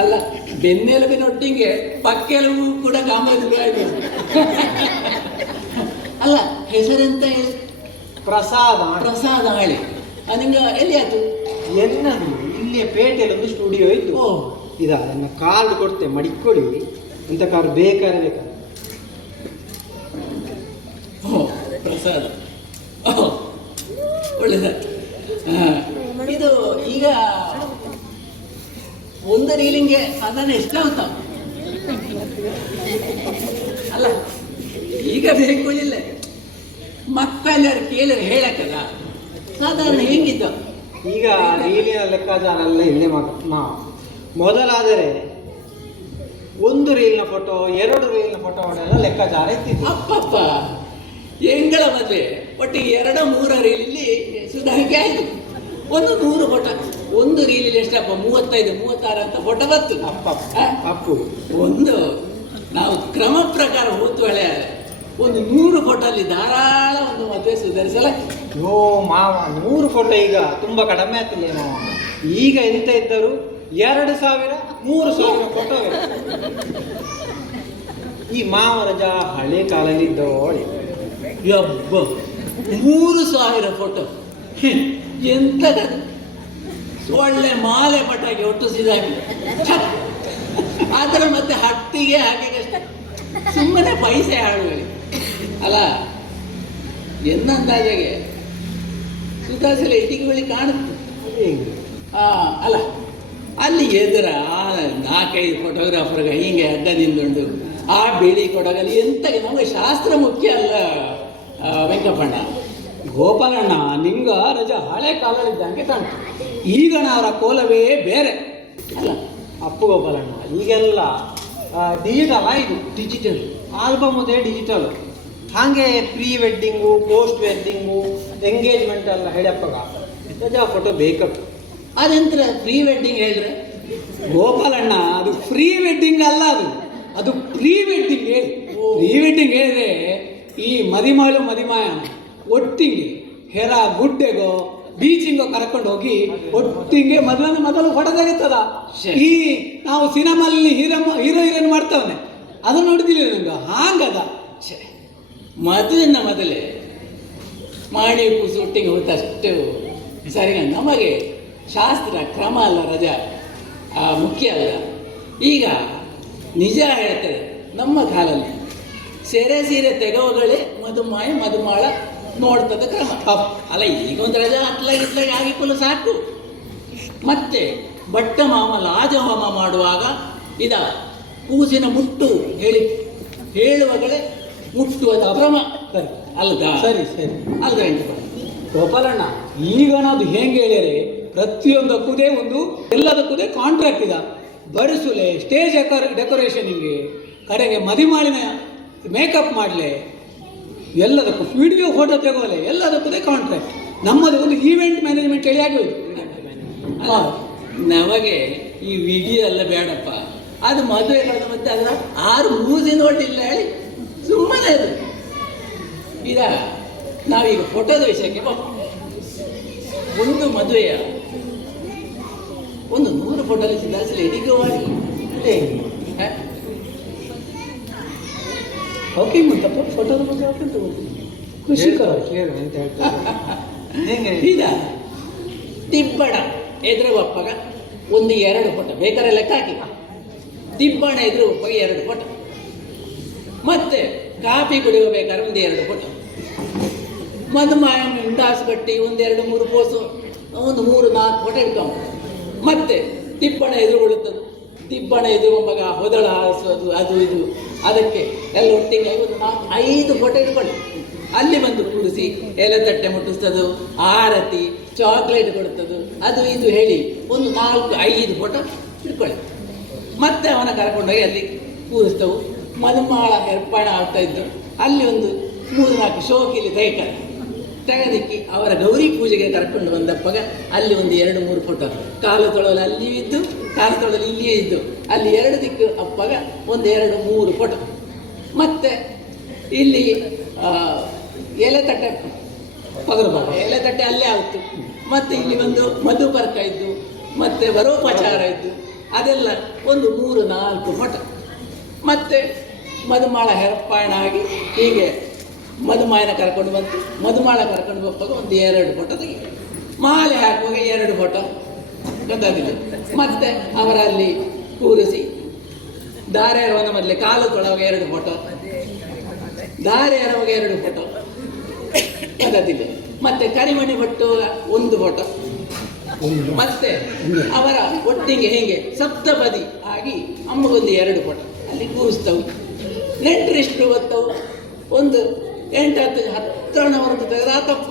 ಅಲ್ಲ, ಬೆನ್ನೆಲುಬಿನೊಟ್ಟಿಗೆ ಪಕ್ಕೆಲುಬು ಕೂಡ ಕಾಮದು. ಅಲ್ಲ, ಹೆಸರೆಂತ ಹೇಳಿ? ಪ್ರಸಾದ. ಪ್ರಸಾದ ಹೇಳಿ. ನಿಂಗೆ ಎಲ್ಲಿ ಆಯ್ತು? ಎನ್ನದು ಇಲ್ಲಿಯ ಪೇಟೆಯಲ್ಲಿ ಒಂದು ಸ್ಟುಡಿಯೋ ಇತ್ತು. ಓ, ಇದಾ ನನ್ನ ಕಾರ್ಡ್ ಕೊಡ್ತೆ, ಮಡಿಕೊಳ್ಳಿ. ಇಂಥ ಕಾರ್ ಬೇಕಾದ್ರೆ ಬೇಕಾದ್ರೆ. ಓ, ಪ್ರಸಾದ. ಓ, ಒಳ್ಳೆದಾಯ್ತು. ಇದು ಈಗ ಒಂದು ರೀಲಿಂಗ್ಗೆ ಸಾಧಾರಣ ಎಷ್ಟಾಗುತ್ತ? ಅಲ್ಲ, ಈಗ ಬೇಕು ಇಲ್ಲ, ಮಕ್ಕಳ್ಯಾರು ಕೇಳಿದ್ರೆ ಹೇಳಕ್ಕಲ್ಲ, ಸಾಧಾರಣ ಹೆಂಗಿದ್ದ? ಈಗ ರೀಲಿನ ಲೆಕ್ಕಾಚಾರ ಎಲ್ಲ ಇಲ್ಲೇ ಮೊದಲಾದರೆ 1 ರೀಲ್ನ ಫೋಟೋ, 2 ರೀಲ್ನ ಫೋಟೋ ಎಲ್ಲ ಲೆಕ್ಕಾಚಾರ ಇತ್ತಿತ್ತು. ಅಪ್ಪಪ್ಪ, ಎಂಗಳ ಮದುವೆ ಒಟ್ಟಿಗೆ 2-3 ರೀಲಲ್ಲಿ ಸುಧಾರಿಕೆ ಆಯಿತು. ಒಂದು 100 ಫೋಟೋ, ಒಂದು ರೀಲಲ್ಲಿ ಎಷ್ಟಪ್ಪ 35-36 ಅಂತ ಫೋಟೋ ಬರ್ತದೆ. ಅಪ್ಪು ಒಂದು ನಾವು ಕ್ರಮ ಪ್ರಕಾರ ಹೋತು ಹಳೆ ಒಂದು 100 ಫೋಟೋ ಅಲ್ಲಿ ಧಾರಾಳ ಒಂದು ಮದುವೆ ಸುಧಾರಿಸಲ. ಓ ಮಾವ, 100 ಫೋಟೋ ಈಗ ತುಂಬಾ ಕಡಿಮೆ ಆಗ್ತಿಲ್ಲ ಮಾವ. ಈಗ ಎಂತ ಇದ್ದರು 2,000-3,000 ಫೋಟೋ. ಈ ಮಾವರಜ ಹಳೆ ಕಾಲದಲ್ಲಿ ಇದ್ದವಳೆ. ಯಬ್ಬ, 3,000 ಫೋಟೋ ಎಂತ ಒಳ್ಳೆ ಮಾಲೆ ಪಟಾಕಿ ಒಟ್ಟಿಸಿದಾಗಿ. ಆದ್ರೆ ಮತ್ತೆ ಹಟ್ಟಿಗೆ ಹಾಗೆ ಸುಮ್ಮನೆ ಪೈಸೆ ಹಾಳುವಳಿ ಅಲ್ಲ. ಎನ್ನಂದಾಜೆಗೆ ಸುಧಾರಿಸಲ ಇಟ್ಟಿಗೆ ಬಳಿ ಕಾಣುತ್ತೆ. ಅಲ್ಲ, ಅಲ್ಲಿ ಎದುರ 4-5 ಫೋಟೋಗ್ರಾಫರ್ಗೆ ಹೀಗೆ ಅಡ್ಡ ನಿಂದುಂಡು ಆ ಬಿಳಿ ಕೊಡಗಲ್ಲಿ ಎಂತ ನಮಗೆ ಶಾಸ್ತ್ರ ಮುಖ್ಯ ಅಲ್ಲ ವೆಂಕಪ್ಪಣ್ಣ. ಗೋಪಾಲಣ್ಣ ನಿಂಗ ರಜಾ ಹಳೆ ಕಾಲಲ್ಲಿದ್ದಂಗೆ ಕಾಣ್ತು. ಈಗ ಅವರ ಕೋಲವೇ ಬೇರೆ. ಅಲ್ಲ ಅಪ್ಪು ಗೋಪಾಲಣ್ಣ, ಈಗೆಲ್ಲ ಡಿಜಿಟಲ್ ಆಯಿತು. ಡಿಜಿಟಲ್ ಆಲ್ಬಮ್ದೇ ಡಿಜಿಟಲ್. ಹಾಗೆ pre wedding, post wedding, engagement ಎಲ್ಲ ಹೇಳಪ್ಪಗ ರಜಾ ಫೋಟೋ ಬೇಕಪ್ಪ. ಅದೆಂತ ಪ್ರೀ ವೆಡ್ಡಿಂಗ್ ಹೇಳ್ರೆ? ಗೋಪಾಲಣ್ಣ ಅದು ಫ್ರೀ ವೆಡ್ಡಿಂಗ್ ಅಲ್ಲ, ಅದು ಪ್ರೀ ವೆಡ್ಡಿಂಗ್. ಪ್ರೀ ವೆಡ್ಡಿಂಗ್ ಹೇಳಿದ್ರೆ ಈ ಮದಿಮಾಳು ಮದಿಮಾಯನ ಒಟ್ಟಿಗೆ ಹೆರ ಗುಡ್ಡೆಗೋ ಬೀಚಿಂಗೋ ಕರ್ಕೊಂಡು ಹೋಗಿ ಒಟ್ಟಿಗೆ ಮೊದಲು ಫೋಟೋ ತೆಗಿತದ. ಈ ನಾವು ಸಿನಿಮಾಲ್ಲಿ ಹೀರೋ ಹೀರೋಯಿನ್ ಮಾಡ್ತಾವನೆ ಅದನ್ನು ನೋಡಿದಿಲ್ಲ ನಂಗೆ ಹಾಗದ. ಮದುವಿನ ಮೊದಲೇ ಮಾಡಿ ಶೂಟಿಂಗ್ ಹೋದಷ್ಟು ಸರಿ. ನಮಗೆ ಶಾಸ್ತ್ರ ಕ್ರಮ ಅಲ್ಲ, ರಜಾ ಮುಖ್ಯ ಅಲ್ಲ. ಈಗ ನಿಜ ಹೇಳ್ತಾರೆ, ನಮ್ಮ ಕಾಲಲ್ಲಿ ಸೆರೆ ಸೀರೆ ತೆಗೋಗಳೇ ಮದುಮಾಳ ನೋಡ್ತದ ಕ್ರಮ ಅಲ್ಲ. ಈಗೊಂದು ರಜಾ ಇತ್ಲಾಗಿ ಆಗಿಕೊಳ್ಳು ಸಾಕು. ಮತ್ತೆ ಬಟ್ಟ ಮಾಮ ಲಾಜಹೋಮ ಮಾಡುವಾಗ ಕೂಸಿನ ಮುಟ್ಟು ಹೇಳುವಾಗಲೇ ಮುಟ್ಟುವ ಕ್ರಮ ಅಲ್ದ? ಸರಿ ಸರಿ ಅಲ್ದ ಗೋಪಾಲಣ್ಣ, ಈಗ ನಾವು ಹೆಂಗೆ ಹೇಳಿದ್ರೆ ಪ್ರತಿಯೊಂದಕ್ಕೂ ಎಲ್ಲದಕ್ಕೂ ಕಾಂಟ್ರಾಕ್ಟ್ ಇದೆ. ಬಡಿಸಲೆ, ಸ್ಟೇಜ್ ಡೆಕೋರೇಷನಿಗೆ, ಕಡೆಗೆ ಮದಿಮಾಳಿನ ಮೇಕಪ್ ಮಾಡಲೆ, ಎಲ್ಲದಕ್ಕೂ ವಿಡಿಯೋ ಫೋಟೋ ತೆಗೋಲೆ, ಎಲ್ಲದಕ್ಕೂ ಕಾಂಟ್ರಾಕ್ಟ್. ನಮ್ಮದು ಒಂದು ಈವೆಂಟ್ ಮ್ಯಾನೇಜ್ಮೆಂಟ್ ಹೇಳಿ ಆಗೋದು. ನಮಗೆ ಈ ವಿಡಿಯೋ ಎಲ್ಲ ಬೇಡಪ್ಪ. ಅದು ಮದುವೆ ಕಳೆದ ಮತ್ತೆ ಅದರ 6 ಮೂಸಿ ನೋಟಿಲ್ಲ ಹೇಳಿ ಸುಮ್ಮನೆ ಅದು. ನಾವೀಗ ಫೋಟೋದ ವಿಷಯಕ್ಕೆ ಒಂದು ಮದುವೆಯ ಒಂದು 100 ಫೋಟೋ ಸಿದ್ಧಾಸಲಿ ಎಡಿಗೋ ಮಾಡಿ ಓಕೆ ಮಂತಪ್ಪ, ಫೋಟೋದ ಬಗ್ಗೆ ಅಂತ ಖುಷಿಕರ ಅಂತ ಹೇಳ್ತಾರೆ. ತಿಬ್ಬಣ ಎದುರು ಒಪ್ಪಗ 1-2 ಫೋಟೋ ಬೇಕಾದ್ರೆ ಲೆಕ್ಕ ಹಾಕಿ. ತಿಬ್ಬಣ ಎದುರು ಒಪ್ಪಗ 2 ಫೋಟೋ. ಮತ್ತೆ ಕಾಫಿ ಕುಡಿಯಬೇಕಾದ್ರೆ 1-2 ಫೋಟೋ. ಮದುಮಾಯ ಉಂಡಾಸು ಕಟ್ಟಿ 1-2-3 ಪೋಸು, 1-3-4 ಫೋಟೋ ಇಟ್ಕೊಂಡು ಮತ್ತೆ ತಿಬ್ಬಣ ಎದುರುಗೊಳ್ಳುತ್ತದೆ. ತಿಬ್ಬಣ ಎದುರು ಮಗ ಹೊದಳ ಹಾರಿಸೋದು ಅದು ಇದು, ಅದಕ್ಕೆ ಎಲ್ಲ ಒಟ್ಟಿಗೆ 4-5 ಫೋಟೋ ಇಟ್ಕೊಳ್ಳಿ. ಅಲ್ಲಿ ಬಂದು ಕೂಡಿಸಿ ಎಲೆ ತಟ್ಟೆ ಮುಟ್ಟಿಸ್ತದು, ಆರತಿ, ಚಾಕ್ಲೇಟ್ ಕೊಡ್ತದ್ದು, ಅದು ಇದು ಹೇಳಿ 4-5 ಫೋಟೋ ಇಟ್ಕೊಳ್ಳಿ. ಮತ್ತೆ ಅವನ ಕರ್ಕೊಂಡೋಗಿ ಅಲ್ಲಿ ಕೂರಿಸ್ತವು. ಮದುಮಾಳ ಹೆರ್ಪಾಣ ಆಗ್ತಾ ಇದ್ದು ಅಲ್ಲಿ 3-4 ಶೋಕಿಲಿ ತೆಗೆದಿಕ್ಕಿ ಅವರ ಗೌರಿ ಪೂಜೆಗೆ ಕರ್ಕೊಂಡು ಬಂದಪ್ಪಗ ಅಲ್ಲಿ 1-2-3 ಫೋಟೋ. ಕಾಲು ತೊಳಲು ಅಲ್ಲಿಯೂ ಇದ್ದು, ಕಾಲು ತೊಳಲು ಇಲ್ಲಿಯೇ ಇದ್ದು, ಅಲ್ಲಿ 2 ದಿಕ್ಕು ಅಪ್ಪಗ 1-2-3 ಫೋಟೋ. ಮತ್ತೆ ಇಲ್ಲಿ ಎಲೆ ತಟ್ಟೆ ಎಲೆ ತಟ್ಟೆ ಅಲ್ಲೇ ಆಯಿತು. ಮತ್ತೆ ಇಲ್ಲಿ ಮಧುಪರ್ಕ ಇದ್ದು, ಮತ್ತೆ ವರೋಪಚಾರ ಇದ್ದು, ಅದೆಲ್ಲ 3-4 ಫೋಟೋ. ಮತ್ತೆ ಮದುಮಾಳ ಹೆರಪ್ಪಾಯಣ ಆಗಿ ಹೀಗೆ ಮದುಮಾಯನ ಕರ್ಕೊಂಡು ಬಂತು. ಮದುಮಾಳ ಕರ್ಕೊಂಡು ಹೋಗುವಾಗ 1-2 ಫೋಟೋ ತೆಗಿ. ಮಾಲೆ ಹಾಕುವಾಗ 2 ಫೋಟೋ ಗೊತ್ತಾಗಿದೆ. ಮತ್ತೆ ಅವರಲ್ಲಿ ಕೂರಿಸಿ ದಾರೆ ಎರವನ ಮೊದಲೇ ಕಾಲು ತೊಳವಾಗ 2 ಫೋಟೋ, ದಾರೆ ಎರವಾಗ 2 ಫೋಟೋ ಗೊತ್ತಾಗಿದೆ. ಮತ್ತೆ ಕರಿಮಣಿ ಬಟ್ಟು 1 ಫೋಟೋ. ಮತ್ತೆ ಅವರ ಒಟ್ಟಿಗೆ ಹೀಗೆ ಸಪ್ತಪದಿ ಆಗಿ ಅಮ್ಮಗೊಂದು 2 ಫೋಟೋ ಅಲ್ಲಿ ಕೂರಿಸ್ತವು. ನೆಂಟರಿಷ್ಟು ಗೊತ್ತವು 8-10 ಹೊರತು ತೆಗೆದಾತಪ್ಪ.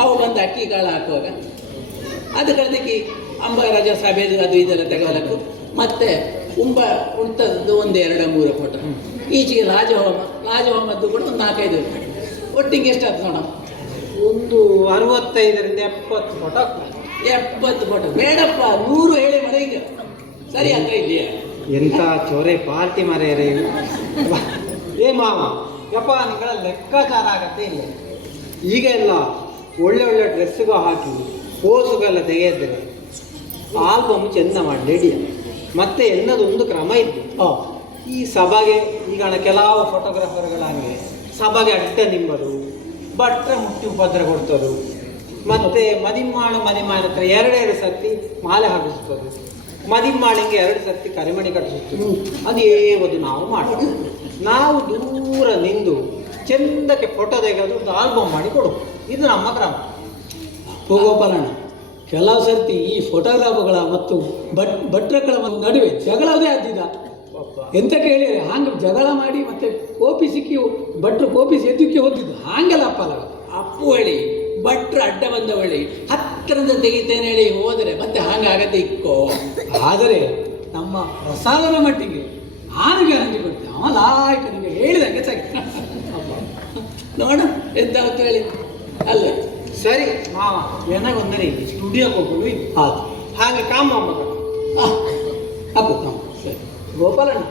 ಅವು ಬಂದು ಅಕ್ಕಿ ಕಾಳು ಹಾಕುವಾಗ ಅದು ಕಳೆದಕ್ಕೆ ಅಂಬ ರಜಾ ಸಭೆದು ಅದು ಇದೆಲ್ಲ ತೆಗೋಲಕ್ಕು. ಮತ್ತೆ ಉಂಟದ್ದು 1-2-3 ಫೋಟೋ. ಈಚೆಗೆ ಲಾಜಹೋಮದ್ದು ಕೂಡ 4-5 ಒಟ್ಟಿಗೆ ಎಷ್ಟಾಗ್ತದೆ ನೋಡ? 65-70 ಫೋಟೋ. 70 ಫೋಟೋ ಬೇಡಪ್ಪ, 100 ಹೇಳಿ ಮರ ಈಗ ಸರಿ ಅಂತ ಇದೆಯಾ? ಎಂಥ ಚೋರೆ ಪಾರ್ಟಿ ಮರೆಯರೆ. ಏ ಮಾವ ಯಪ್ಪ, ನಿಗಳ ಲೆಕ್ಕಾಚಾರ ಆಗತ್ತೆ ಇಲ್ಲ. ಈಗ ಎಲ್ಲ ಒಳ್ಳೆ ಡ್ರೆಸ್ಸಿಗೂ ಹಾಕಿ ಪೋಸುಗೆಲ್ಲ ತೆಗೆದ್ರೆ ಆಲ್ಬಮ್ ಚೆಂದ ಮಾಡಿ ರೆಡಿ. ಮತ್ತೆ ಎಲ್ಲದೊಂದು ಕ್ರಮ ಇದ್ದು ಈ ಸಭೆಗೆ ಈಗ ಕೆಲವು ಫೋಟೋಗ್ರಾಫರ್ಗಳಾಗಿ ಸಭೆಗೆ ಅಡ್ಡ ನಿಂಬರು, ಭಟ್ರ ಮುಟ್ಟಿ ಉಪದ್ರ ಕೊಡ್ತರು. ಮತ್ತೆ ಮದಿಮಾಳ ಹತ್ರ 2 ಸರ್ತಿ ಮಾಲೆ ಹಾಕಿಸ್ತದೆ. ಮದಿಮಾಳಿಗೆ 2 ಸರ್ತಿ ಕರಿಮಣಿ ಕಟ್ಟಿಸುತ್ತದೆ. ಅದೇ ಒಂದು ನಾವು ಮಾಡೋದು. ನಾವು ದೂರ ನಿಂದು ಚೆಂದಕ್ಕೆ ಫೋಟೋ ತೆಗೆದು ಒಂದು ಆಲ್ಬಮ್ ಮಾಡಿ ಕೊಡು. ಇದು ನಮ್ಮ ಕ್ರಮ. ಗೋಪಾಲಣ್ಣ, ಕೆಲವು ಸರ್ತಿ ಈ ಫೋಟೋಗ್ರಾಫರ್ಗಳ ಮತ್ತು ಭಟ್ರಗಳ ನಡುವೆ ಜಗಳವೇ ಆದಿದ. ಎಂತ ಕೇಳಿದ್ರೆ ಹಂಗೆ ಜಗಳ ಮಾಡಿ ಮತ್ತೆ ಕೋಪಿ ಸಿಕ್ಕಿ ಭಟ್ರು ಕೋಪಿಸಿ ಎದ್ದಕ್ಕೆ ಹೋಗಿದ್ದು ಹಾಗೆಲ್ಲ ಅಪ್ಪಲ್ಲ. ಅಪ್ಪು ಹೇಳಿ ಭಟ್ರು ಅಡ್ಡ ಬಂದ ಬಳಿ ಹತ್ತಿರದ ತೆಗಿತೇನೆ ಹೇಳಿ ಹೋದರೆ ಮತ್ತೆ ಹಾಗಾಗತ್ತೆ ಇಕ್ಕೋ. ಆದರೆ ನಮ್ಮ ಪ್ರಸಾದದ ಮಟ್ಟಿಗೆ ನಾನು ಗ್ಯಾರಂಟಿ ಕೊಡ್ತೇನೆ, ಅವ ಲಾಯ್ಕ ನಿಮಗೆ ಹೇಳಿದಂಗೆ ಸಾಕು. ನೋಡ ಎಂತ ಹೇಳಿ ಅಲ್ಲ. ಸರಿ ಮಾವ, ನನಗೊಂದರೆ ಸ್ಟುಡಿಯೋಗೆ ಹೋಗಲು ಇದು ಹೌದು. ಹಾಗೆ ಕಾಮ ಮಗ ಅಪ್ಪು ಸರಿ. ಗೋಪಾಲಣ್ಣ,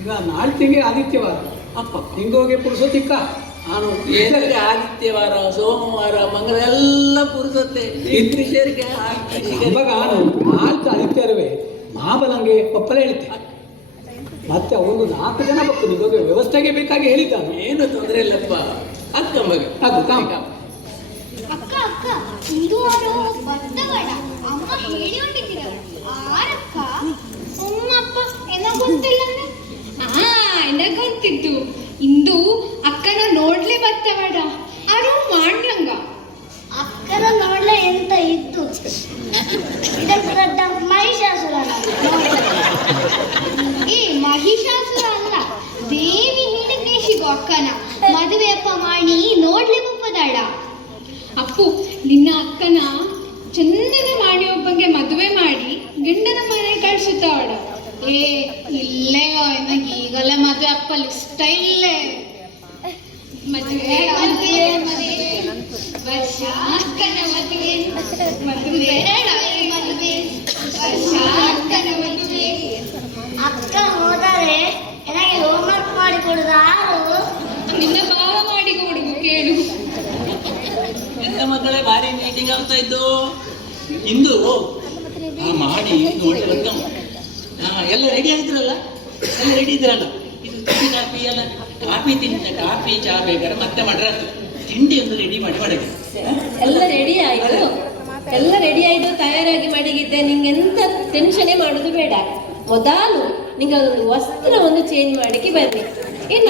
ಈಗ ನಾಳೆ ತಿಂಗೆ ಆದಿತ್ಯವಾರ ಅಪ್ಪ ಹಿಂಗೋಗಿ ಪುರುಸೋತಿಕ್ಕ ನಾನು ಏನಂದ್ರೆ ಆದಿತ್ಯವಾರ, ಸೋಮವಾರ, ಮಂಗಳವಾರ ಎಲ್ಲ ಪುರುಸತ್ತೆ. ಇವಾಗ ನಾನು ನಾಲ್ಕು ಆದಿತ್ಯರವೇ ಮಹಾಬಲಂಗೆ ಒಪ್ಪಲ ಹೇಳ್ತೆ. ಮತ್ತೆ ಅವನು 4 ಜನ ಭಕ್ತರು ಇವಾಗ ವ್ಯವಸ್ಥೆಗೆ ಬೇಕಾಗಿ ಹೇಳಿದ್ದಾನೆ. ಏನು ತೊಂದರೆ ಇಲ್ಲಪ್ಪ. ಅಕ್ಕ ಮಗ ಅದು ಕಾಮ ಅಕ್ಕ ಅಕ್ಕ ಇಂದು ಅವರು ಬರ್ತವಳ ಅಮ್ಮ ಹೇಳಿ ಹೊಂಟಿದ್ದೀರ ಆರಕ್ಕ ಉಮ್ಮಪ್ಪ ಏನೋ ಗೊತ್ತಿಲ್ಲ ಎನಗೊಂತಿದ್ದು ಇಂದು ಅಕ್ಕನ ನೋಡ್ಲೆ ಬರ್ತವಾಡ ಅರು ಮಾಡ್ಲಂಗ ಅಕ್ಕನ ನೋಡ್ಲೆ ಎಂತ ಇತ್ತು ಇದಕ್ಕೆ ದೊಡ್ಡ ಮಹಿಷಾಸುರ ಏ ಮಹಿಷಾಸುರ ಅಲ್ಲ, ದೇವಿ ಹಿಡಿದೇಶಿಗೋ ಅಕ್ಕನ ಮದುವೆಯಪ್ಪ ಮಾಡಿ ನೋಡ್ಲೆ ಬಪ್ಪದಾಳ. ಅಪ್ಪು ನಿನ್ನ ಅಕ್ಕನ ಚಂದದ ಮಾಡಿ ಒಬ್ಬಂಗೆ ಮದುವೆ ಮಾಡಿ ಗಂಡನ ಮನೆ ಕಳ್ಸುತ್ತಾವಳ. ಏ ಇಲ್ಲೇ ನನಗೆ ಈಗಲೇ ಮದುವೆ ಅಪ್ಪಲ್ಲಿ ಇಷ್ಟ ಇಲ್ಲೇ. ಮದುವೆ ಮದುವೆ ಮದುವೆ ವರ್ಷ ಅಕ್ಕನ ಮದುವೆ ಮದುವೆ ಮದುವೆ ವರ್ಷ ಅಕ್ಕನ ಮದುವೆ. ಅಕ್ಕ ಹೋದರೆ ನನಗೆ ಹೋಮ್ವರ್ಕ್ ಮಾಡಿ ಕೊಡುದು ಯಾರು? ನಿನ್ನ ಭಾವ ಮಾಡಿ ಕೊಡುಗು ಕೇಳು. ಎಂತ ಮಕ್ಕಳೇ ಭಾರಿ ಮೀಟಿಂಗ್ ಆಗ್ತಾ ಇದ್ದು ಇಂದು ಮಾಡಿ ನೋಡಿ ಬರ್ಕಮ್ಮ. ಎಲ್ಲ ರೆಡಿ ಆಗಿದ್ರಲ್ಲ, ಎಲ್ಲ ರೆಡಿ ಇದ್ರಲ್ಲ. ಇದು ತಿಂಡಿ ಕಾಫಿ ಎಲ್ಲ ಕಾಫಿ ತಿಂದ ಕಾಫಿ ಚಾ ಬೇಕಾದ್ರೆ ಮತ್ತೆ ಮಾಡ್ರ ತಿಂಡಿ ಒಂದು ರೆಡಿ ಮಾಡಿ ಮಾಡಕ್ಕೆ. ಎಲ್ಲ ರೆಡಿ ಆಯ್ತು, ಎಲ್ಲ ರೆಡಿ ಆಯ್ತು, ತಯಾರಾಗಿ ಮಡಗಿದ್ದೆ. ನಿಂಗೆ ಎಂತ ಟೆನ್ಷನೇ ಮಾಡೋದು ಬೇಡ. ಮೊದಲು ನಿಂಗೆ ಒಂದು ವಸ್ತ್ರ ಒಂದು ಚೇಂಜ್ ಮಾಡಕ್ಕೆ ಬನ್ನಿ.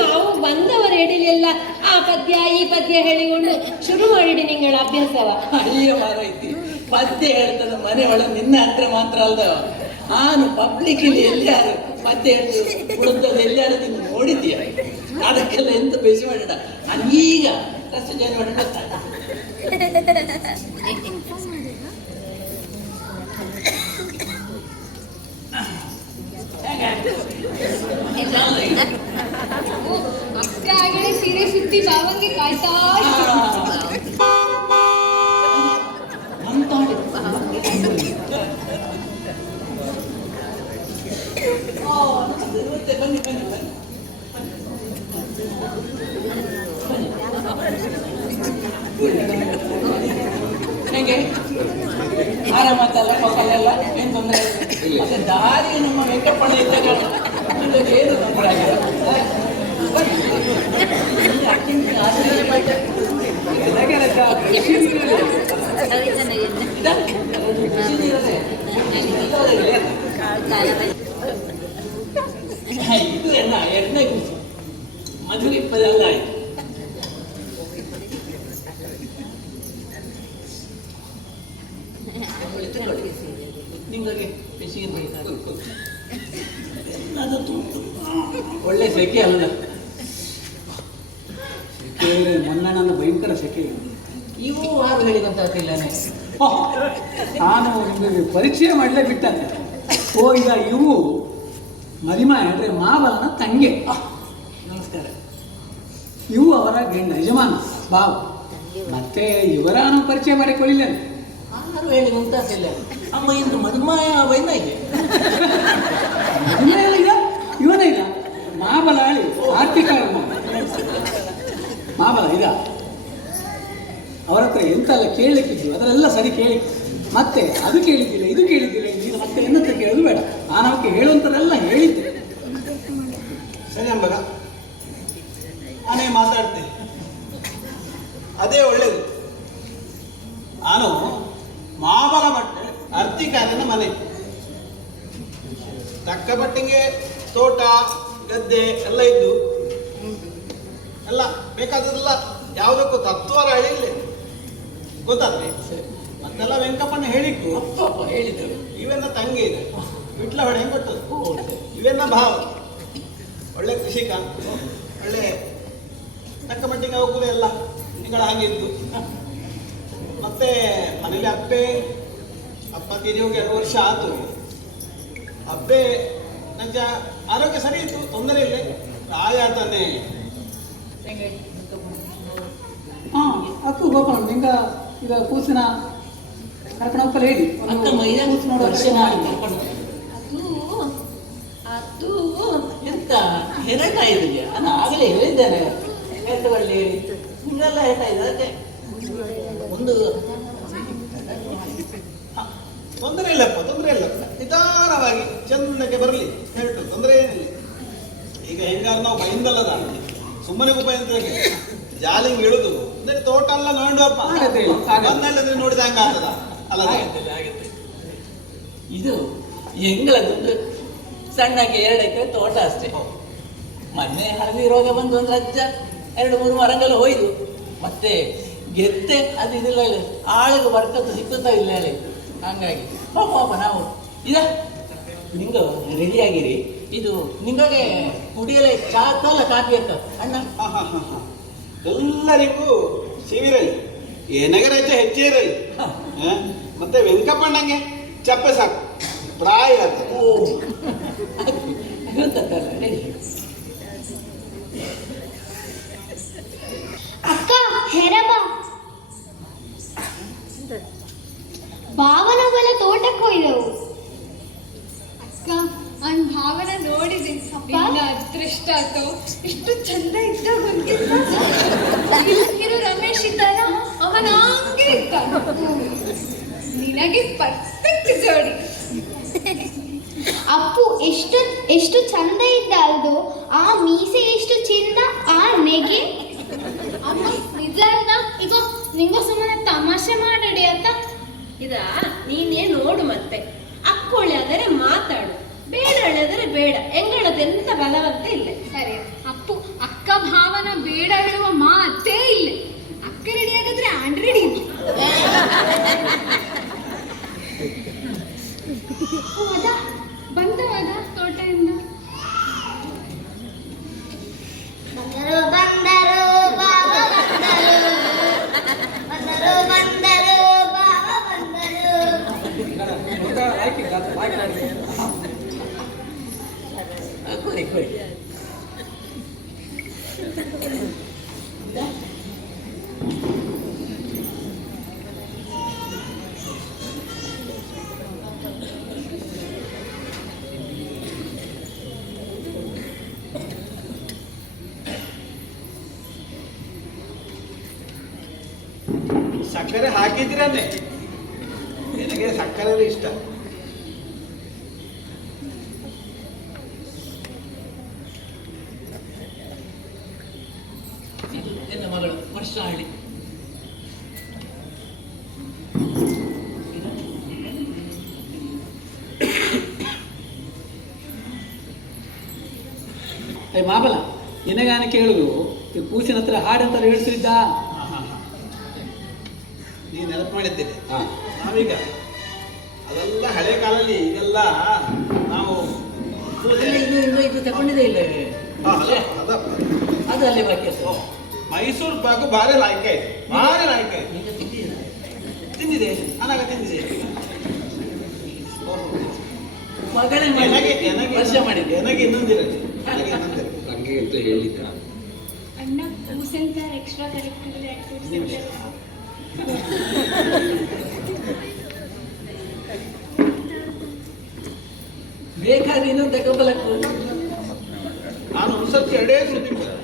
ನಾವು ಬಂದವರ ಎಡಿಲೆಲ್ಲ ಆ ಪದ್ಯ ಈ ಪದ್ಯ ಹೇಳಿಕೊಂಡು ಶುರು ಮಾಡಿಡಿ ನಿಂಗಳ ಅಭ್ಯಾಸವ. ಅಯ್ಯೋ ಮಾರೈತಿ, ಪದ್ಯ ಹೇಳ್ತದ ಮನೆ ಒಳಗೆ ನಿನ್ನ ಹತ್ರ ಮಾತ್ರ ಅಲ್ದ. ನಾನು ಪಬ್ಲಿಕ್ ಇಲ್ಲಿ ಎಲ್ಲಾರು ಪದ್ಯ ಹೇಳ್ತು ಕುಡಿದದ್ದು ಎಲ್ಲಾರು ನೀನು ನೋಡಿದ್ದೀಯ. ಅದಕ್ಕೆಲ್ಲ ಎಂತ ಬೇಸಿ ಮಾಡಿಡ. ನಾನು ಈಗ ರಸ್ತೆ ಜಾರಿ ಮಾಡಿ ಅಕ್ಕ ಆಗಲೇ ಸೀರೆ ಸುತ್ತಿ ಬಾವಂಗೆ ಕಾಯ್ತಾ ಬನ್ನಿ ಬನ್ನಿ ಬನ್ನಿ. ಹೇಗೆ ಆರಾಮತ್ತಲ್ಲ ಮಕ್ಕಳೆಲ್ಲ ಏನು ತೊಂದರೆ ಇಲ್ಲ. ಮತ್ತೆ ದಾರಿ ನಮ್ಮ ವೆಂಕಪ್ಪಣ್ಣ ಇದ್ದಾಗ ಏನು ತೊಂದರೆ ಆಗಿಲ್ಲ. ಇದು ಎಲ್ಲ 2ನೇ ಗುಂಪು ಮದುವೆ ಇಪ್ಪದೆಲ್ಲ ಆಯ್ತು. ನಿಮಗೆ ಒಳ್ಳೆ ಸೆಕೆ ಅಲ್ಲ. ಸೆಕೆ ಮೊನ್ನೆ ನನ್ನ ಭಯಂಕರ ಸೆಕೆ. ಇವು ಯಾರು ಹೇಳಿದಂತಾಗಿಲ್ಲ. ನಾನು ನಿಮಗೆ ಪರಿಚಯ ಮಾಡಲೇ ಬಿಟ್ಟಂತೆ. ಓ ಈಗ ಇವು ಮರಿಮಾ ಅಂದರೆ ಮಾವಲನ ತಂಗೆ. ನಮಸ್ಕಾರ. ಇವು ಅವರ ಗಂಡ ಯಜಮಾನ ಬಾವು. ಮತ್ತೆ ಇವರ ನಾನು ಪರಿಚಯ ಮಾಡಿಕೊಳ್ಳಿಲ್ಲ. ಯಾರು ಹೇಳಿ ಮುಂತಾಗಿಲ್ಲ. ಅಮ್ಮ ಇಂದು ಮದುಮಾಯ ವೈನ ಇದೆ. ಇವನೇ ಇಲ್ಲ ಮಾಬಲ ಹೇಳಿ ಆರ್ಥಿಕ ಮಾಬಲ ಇದ ಅವರ ಹತ್ರ ಎಂತೆಲ್ಲ ಕೇಳಲಿಕ್ಕಿದ್ವಿ ಅದರೆಲ್ಲ ಸರಿ ಕೇಳಿ. ಮತ್ತೆ ಅದು ಕೇಳಿದ್ದಿಲ್ಲ ಇದು ಕೇಳಿದ್ದಿಲ್ಲ ನೀನು ಮತ್ತೆ ಏನಂತ ಕೇಳೋದು ಬೇಡ. ನಾನು ಅವಕ್ಕೆ ಹೇಳುವಂಥದ್ದೆಲ್ಲ ಹೇಳಿದ್ದೆ. ಸರಿ ಅಂಬಗ, ನಾನೇ ಮಾತಾಡ್ತೇನೆ, ಅದೇ ಒಳ್ಳೇದು. ನಾನು ಮಾಬಲ ಮಟ್ಟೆ ಅರ್ತಿಕಾರನ ಮನೆ ತಕ್ಕ ಮಟ್ಟಿಗೆ ತೋಟ ಗದ್ದೆ ಎಲ್ಲ ಇದ್ದು ಎಲ್ಲ ಬೇಕಾದದೆಲ್ಲ ಯಾವುದಕ್ಕೂ ತತ್ವರ ಹೇಳಿಲ್ಲ ಗೊತ್ತಾದ್ರೆ. ಮತ್ತೆಲ್ಲ ವೆಂಕಪ್ಪಣ್ಣ ಹೇಳಿಟ್ಟು ಅಪ್ಪ ಹೇಳಿದರು. ಇವೆಲ್ಲ ತಂಗಿ ಇದೆ ವಿಟ್ಲ ಹೊಡೆ ಹೆಂಗೆ ಕೊಟ್ಟದ್ದು. ಇವೆಲ್ಲ ಭಾವ ಒಳ್ಳೆ ಕೃಷಿಕ, ಒಳ್ಳೆ ತಕ್ಕ ಮಟ್ಟಿಗೆ ಅವಕ್ಕೂ ಎಲ್ಲ ತಿಂಗಳ ಹಾಗಿದ್ದು. ಮತ್ತೆ ಮನೇಲಿ ಅಪ್ಪ ತೀರಿ ಹೋಗಿ 2 ವರ್ಷ ಆಯ್ತು. ಅಬ್ಬೆ ನಂಜ ಆರೋಗ್ಯ ಸರಿ ಇತ್ತು, ತೊಂದರೆ ಇಲ್ಲ. ಪ್ರಾಯ ತಾನೆ ಅಕ್ಕು ಗೋಪಾಲ ನಿಂಗ ಈಗ ಕೂಸಿನ ಕರ್ಕೊಂಡು ಹೋಗ್ತಾರೆ ಹೇಳಿ ಅಕ್ಕ ಮೈದ ವರ್ಷ ಅದು ಎಂತ ಹೆರಟ ಇದೆಯಾ? ನಾನು ಆಗಲೇ ಹೇಳಿದ್ದೇನೆ ಹೆರಟವಳ್ಳಿ ಹೇಳಿ ನಿಮ್ಗೆಲ್ಲ ಹೆರಟ ಇದೆ. ಅದಕ್ಕೆ ಒಂದು ತೊಂದರೆ ಇಲ್ಲಪ್ಪ, ತೊಂದರೆ ಇಲ್ಲ. ನಿಧಾನವಾಗಿ ಚಂದಕ್ಕೆ ಬರಲಿ ಹೇಳ್ತು, ತೊಂದರೆ ಏನಿಲ್ಲ. ಈಗ ಹೆಂಗಾರು ನಾವು ಬೈಂದಲ್ಲದ ಸುಮ್ಮನೆ ಉಪಾಯ ಅಂತ ಜಾಲಿಂಗ್ ಇಳುದು ತೋಟ ಎಲ್ಲ ನೋಡುವಪ್ಪ ಬಂದೆಲ್ಲದ್ರೆ ನೋಡಿದ ಹಂಗ ಆಗ್ತದ ಅಲ್ಲ? ಆಗುತ್ತೆ. ಇದು ಎಂಗಳದೊಂದು ಸಣ್ಣಕ್ಕೆ 2 ಎಕರೆ ತೋಟ ಅಷ್ಟೇ. ಮೊನ್ನೆ ಹಳದಿ ರೋಗ ಬಂದು ಒಂದು ಅಜ್ಜ 2-3 ಮರಗಳು ಹೋಯ್ದು. ಮತ್ತೆ ಗೆತ್ತೆ ಅದು ಇದಿಲ್ಲ, ಆಳಿಗೆ ಬರ್ಕತ್ತು ಸಿಕ್ಕುತ್ತಾ ಇಲ್ಲ ಹೇಳಿ. ಹಂಗಾಗಿ ಪಾಪ ನಾವು ನಿಂಗ ರೆಡಿಯಾಗಿರಿ. ಇದು ನಿಂಗೆ ಕುಡಿಯಲೇ ಚಾ ಅಲ್ಲ ಕಾಫಿ ಅಂತ ಅಣ್ಣ? ಎಲ್ಲರಿಗೂ ಶಿವಿರಲಿ, ಏನಾಗರ ಹೆಚ್ಚೇ ಇರಲಿ. ಮತ್ತೆ ವೆಂಕಪ್ಪಣ್ಣಂಗೆ ಚಪ್ಪೆ ಸಾಕು, ಪ್ರಾಯ ಆಗ್ತದೆ. ಅಕ್ಕ ಹೆರಬ ಭಾವನ ಬಲ ತೋಟಕ್ಕೆ ಹೋಯ್ದವು. ಅಕ್ಕ ಅವ್ನ ಭಾವನ ನೋಡಿದೆ, ಅದೃಷ್ಟ ಆಯ್ತು. ಇಷ್ಟು ಚಂದ ಇದ್ದಾಗ ರಮೇಶ್ ಇದ್ದಾನ, ಅವನ ಹಂಗೆ ಇದ್ದ. ನಿನಗೆ ಪರ್ಫೆಕ್ಟ್ ಜೋಡಿ. ಅಪ್ಪು ಎಷ್ಟು ಚಂದ ಇದ್ದ ಅಲ್ದು. ಆ ಮೀಸೆ ಎಷ್ಟು ಚಂದ, ಆ ನೆಗೆ. ಅಮ್ಮ ನಿಜ ಅಲ್ಲ, ಈಗ ನಿಂಗ ಸುಮ್ಮನೆ ತಮಾಷೆ ಮಾಡಡಿ ಅಂತ. ಇದ ನೀನೇ ನೋಡು. ಮತ್ತೆ ಅಕ್ಕೋಳಿ ಆದರೆ ಮಾತಾಡು, ಬೇಡ ಹೇಳಿದರೆ ಬೇಡ. ಎಂಗಳದೆಂತ ಬಲವಂತ ಇಲ್ಲ. ಸರಿ ಅಪ್ಪು, ಅಕ್ಕ ಭಾವನ ಬೇಡ ಹೇಳುವ ಮಾತೇ ಇಲ್ಲ. ಅಕ್ಕ ರೆಡಿ ಆಗಿದ್ರೆ ಆನ್ ರೆಡಿ. ಬಂದವದ ತೋಟದಿಂದ ಬಂದರು ಬಾವ ಬಂದರು, ಬಂದರು ಬಂದರು ಬಾವ ಬಂದರು. ಕೊಡಿ ಸಕ್ಕರೆ ಹಾಕಿದ್ರನ್ನೇ, ನನಗೆ ಸಕ್ಕರೆ ಇಷ್ಟ. ನನ್ನ ಮಗಳು ವರ್ಷಾಳಿ. ಮಾಬಲ ನಿನಗಾನ ಕೇಳುದು ಈ ಕೂಸಿನ ಹತ್ರ ಹಾಡಂತ ಹೇಳ್ತಿದ್ದ. ನೀನು ನೆನಪು ಮಾಡಿದ್ದೇನೆ. ನಾವೀಗ ಅದೆಲ್ಲ ಹಳೆ ಕಾಲದಲ್ಲಿ ಈಗೆಲ್ಲ ನಾವು ಇದು ತಗೊಂಡಿದೆ ಇಲ್ಲ ಅದು ಅಲ್ಲೇ ಬಾಕಿ. ಮೈಸೂರು ಪಾಕು ಭಾರಿ ಲಾಯ್ಕ ಇದೆ, ಭಾರಿ ಲಾಯ್ಕ ಇದೆ. ತಿಂದಿದೆ ಅನಾಗ ತಿಂದಿದೆ. ಮಗನೇ ವರ್ಷ ಮಾಡಿದ್ದೆ. ನನಗೆ ಇನ್ನೊಂದಿರಲಿ, ನನಗೆ ಇನ್ನೊಂದಿರಲಿ. ಹಂಗೆ ಅಂತ ಹೇಳಿದ್ದ. ಅಣ್ಣ ಕೂಸಂತ ಎಕ್ಸ್ಟ್ರಾ ಕರಿಕ್ಯುಲರ್ ಆಕ್ಟಿವಿಟೀಸ್ ಬೇಕಾದ್ರೆ ಇನ್ನೊಂದು ತಗೊಬಲಕ್ಕೆ. ನಾನು ಒಂದ್ಸತಿ 2 ತಿಂಗಳು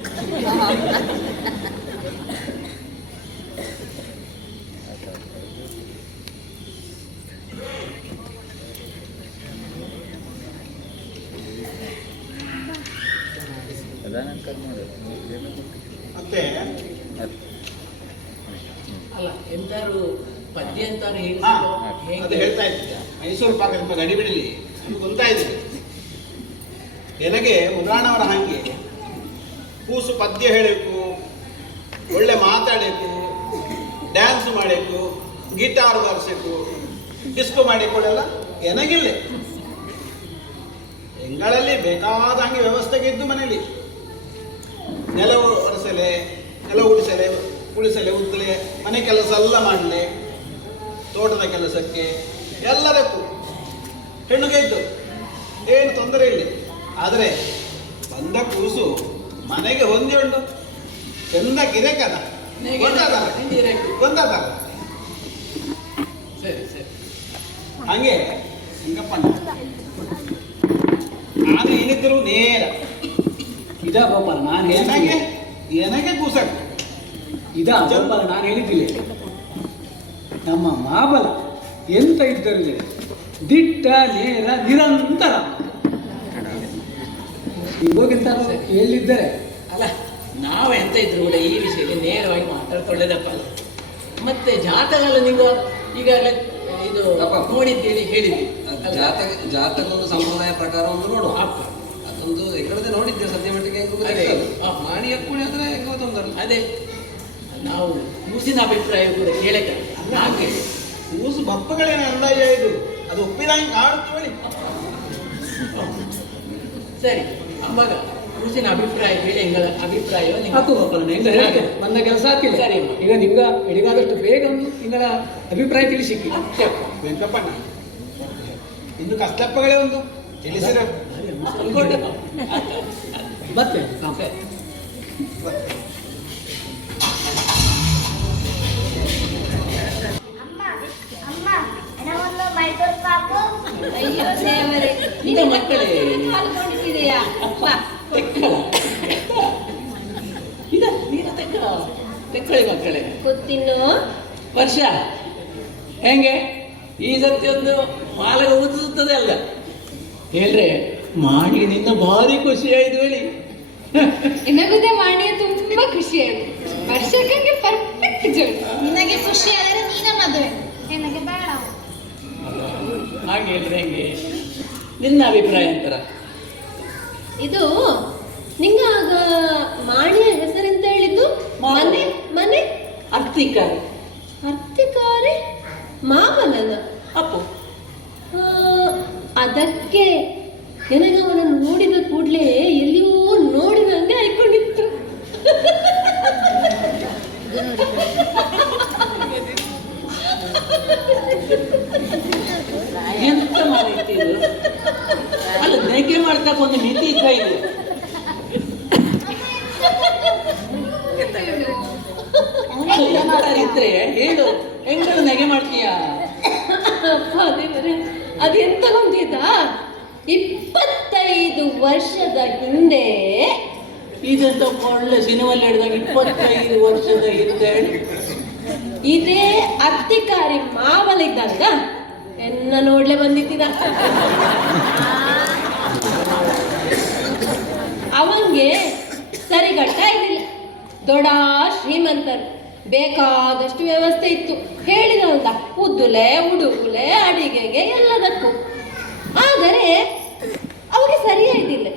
ಮತ್ತೆ ಅಲ್ಲ ಎಂತಾರು ಪದ್ಯ ಅಂತಾರು ಅದು ಹೇಳ್ತಾ ಇದ್ದೆ. ಮೈಸೂರು ಪಾಕ ಗಡಿ ಬಿಡಲಿ ಅದು ಗೊತ್ತಾಯ್ತು. ನನಗೆ ಮುದ್ರಾಣವರ ಹಾಗೆ ಕೂಸು ಪದ್ಯ ಹೇಳಬೇಕು, ಒಳ್ಳೆ ಮಾತಾಡಬೇಕು, ಡ್ಯಾನ್ಸ್ ಮಾಡಬೇಕು, ಗಿಟಾರ್ ಬಾರಿಸಬೇಕು, ಡಿಸ್ಕೋ ಮಾಡಿಕೊಳ್ಳಲ್ಲ ನನಗಿಲ್ಲ. ಎಂಗಳಲ್ಲಿ ಬೇಕಾದ ಹಾಗೆ ವ್ಯವಸ್ಥೆಗೆ ಇದ್ದು ಮನೇಲಿ ನೆಲ ಒರೆಸಲೆ, ನೆಲ ಉಡಿಸಲೆ, ಕುಳಿಸಲೆ ಉದ್ದಲೆ ಮನೆ ಕೆಲಸ ಎಲ್ಲ ಮಾಡಲೆ ತೋಟದ ಕೆಲಸಕ್ಕೆ ಎಲ್ಲದಕ್ಕೂ ಹೆಣ್ಣುಗೆ ಇದ್ದು ಏನು ತೊಂದರೆ ಇಲ್ಲ. ಆದರೆ ಬಂದ ಕೂಸು ಮನೆಗೆ ಹೊಂದಿ ಉಂಟು ಚಂದ ಗಿರೇಕದ ಗೊಂದಾದ ಸರಿ ಸರಿ. ಹಂಗೆ ಹಿಂಗಪ್ಪ ನಾನು ಏನಿದ್ರು ನೇರ ಇದ ಗೋಪಾಲ ನಾನು ನನಗೆ ಹೇಳಿದ್ದೆ ನನಗೆ ಕೂಸಕ್ ಇದ ಗೋಪಾಲ ನಾನು ಹೇಳಿದ್ದಿಲ್ಲ. ನಮ್ಮ ಮಾಬಲ ಎಂತ ಇದ್ದರು ದಿಟ್ಟ ನೇರ ನಿರಂತರ ಇವಾಗೆಂತ ಹೇಳಿದ್ದಾರೆ. ಅಲ್ಲ ನಾವು ಎಂತ ಇದ್ರು ಕೂಡ ಈ ವಿಷಯಕ್ಕೆ ನೇರವಾಗಿ ಮಾತಾಡ್ಕೊಳ್ಳೋದಪ್ಪ. ಮತ್ತೆ ಜಾತಕ ಎಲ್ಲ ನೀವು ಈಗಾಗಲೇ ಇದು ನೋಡಿದ್ದೇಳಿ ಹೇಳಿದ್ವಿ. ಜಾತಕ ಒಂದು ಸಂಪ್ರದಾಯ ಪ್ರಕಾರ ಒಂದು ನೋಡುವ ಅದೊಂದು ಎಕಡದೆ ನೋಡಿದ್ದೆ ಸದ್ಯ ಮಟ್ಟಿಗೆ ಮಾಡಿ ಎಕ್ಕುಣಿ ಆದ್ರೆ ಹೆಂಗೋ ತೊಂದರೆ. ಅದೇ ನಾವು ಕೂಸಿನ ಅಭಿಪ್ರಾಯ ಕೂಡ ಕೇಳಕ್ಕೆ ಹಾಗೆ ಕೂಸು ಬಪ್ಪಗಳೇನ ಅಂದಾಜ ಇದು ಅದು ಒಪ್ಪಿದಂಗೆ ಕಾಡುತ್ತೇಳಿ. ಸರಿ ಅಂಬಾಗ ಕೂಸಿನ ಅಭಿಪ್ರಾಯ ಹೇಳಿ ಎಂಗಳ ಅಭಿಪ್ರಾಯ ಹಾಕು ಗೋಪಾಲ ನಿಂಗ ಹೇಳ್ತೆ ಬಂದ ಕೆಲಸ ಆಗ್ತಿಲ್ಲ. ಸರಿ. ಈಗ ನಿಮ್ಗ ಎಡಿಗಾದಷ್ಟು ಬೇಗ ಒಂದು ನಿಂಗಳ ಅಭಿಪ್ರಾಯ ತಿಳಿಸಿಕ್ಕಿ. ವೆಂಕಪ್ಪಣ್ಣ ಇನ್ನು ಕಷ್ಟಪ್ಪಗಳೇ ಒಂದು ತಿಳಿಸಿರ ಮತ್ತೆ ಅಮ್ಮ ಅಮ್ಮ ನನಗೊಂದು ಮೈಸೂರು ಪಾಕು. ಅಯ್ಯೋ ದೇವರೇ, ನಿನ್ನ ಮಕ್ಕಳೇ. ಪಾಲ್ಗೊಂಡಿದ್ದೀಯಾ? ತೆಕ್ಕಳಿ ಮಕ್ಕಳೇ ಗೊತ್ತಿನ್ನು ವರ್ಷ ಹೆಂಗೆ ಈ ಸತಿ ಒಂದು ಮಾಲಗ ಊದಿಸುತ್ತದೆ ಅಲ್ಲ ಹೇಳ್ರೆ ಮಾಡಿ ನಿನ್ನ ಭಾರಿ ಖುಷಿ ಆಯ್ತು ಹೇಳಿ. ನನಗುದೇ ಮಾಡಿಯ ತುಂಬಾ ಖುಷಿ ಆಯ್ತು. ವರ್ಷಕ್ಕೆ ಪರ್ಫೆಕ್ಟ್ ಜೋಡಿ. ನಿನಗೆ ಖುಷಿ ಆದರೆ ನೀನ ಮದುವೆ, ನನಗೆ ಬೇಡ. ಹಾಗೆ ಹೇಳಿದ್ರೆ ಹೆಂಗೆ ನಿನ್ನ ಅಭಿಪ್ರಾಯ ಅಂತಾರ? ಇದು ನಿಂಗ ಆಗ ಮಾಣಿಯ ಹೆಸರೆಂತ ಹೇಳಿದ್ದು? ಮನೆ ಮನೆ ಅರ್ತಿಕಾರಿ ಅರ್ತಿಕಾರಿ ಮಾಮಲನ ಅಪ್ಪು. ಅದಕ್ಕೆ ನನಗೆ ಅವನನ್ನು ನೋಡಿದ ಕೂಡಲೇ ಎಲ್ಲಿಯೂ ನೋಡಿದಂಗೆ ಆಯ್ಕೊಂಡಿತ್ತು. ಎಂತ ಮಾರೈತಿ ಇದು? ಅಲ್ಲ ನೆಗೆ ಮಾಡ್ತಕ್ಕ ಒಂದು ಮಿತಿ ಇದ್ದ ಇದು. ಇದ್ರೆ ಹೇಳು ಹೆಂಗಳು ನೆಗೆ ಮಾಡ್ತೀಯ? ಅದೆಂತ ಗೊತ್ತಿದ್ದ? 25 ವರ್ಷದ ಹಿಂದೆ ಇದಂತ ಒಳ್ಳೆ ಸಿನಿಮಲ್ಲಿ ಹೇಳಿದಾಗ 25 ವರ್ಷದ ಹಿಂದೆ ಇದೇ ಅರ್ತಿಕಾರಿ ಮಾವಲಿದ್ದಾಗ ಎನ್ನ ನೋಡ್ಲೆ ಬಂದಿದ್ದ. ಅವಂಗೆ ಸರಿಗಟ್ಟ ಇದಿಲ್ಲ. ದೊಡ್ಡ ಶ್ರೀಮಂತರು, ಬೇಕಾದಷ್ಟು ವ್ಯವಸ್ಥೆ ಇತ್ತು. ಹೇಳಿದವಂತ ಉದ್ದುಲೆ ಉಡುಗುಲೆ ಅಡಿಗೆಗೆ ಎಲ್ಲದಕ್ಕೂ. ಆದರೆ ಅವರಿಗೆ ಸರಿಯಾಯ್ತಿಲ್ಲ.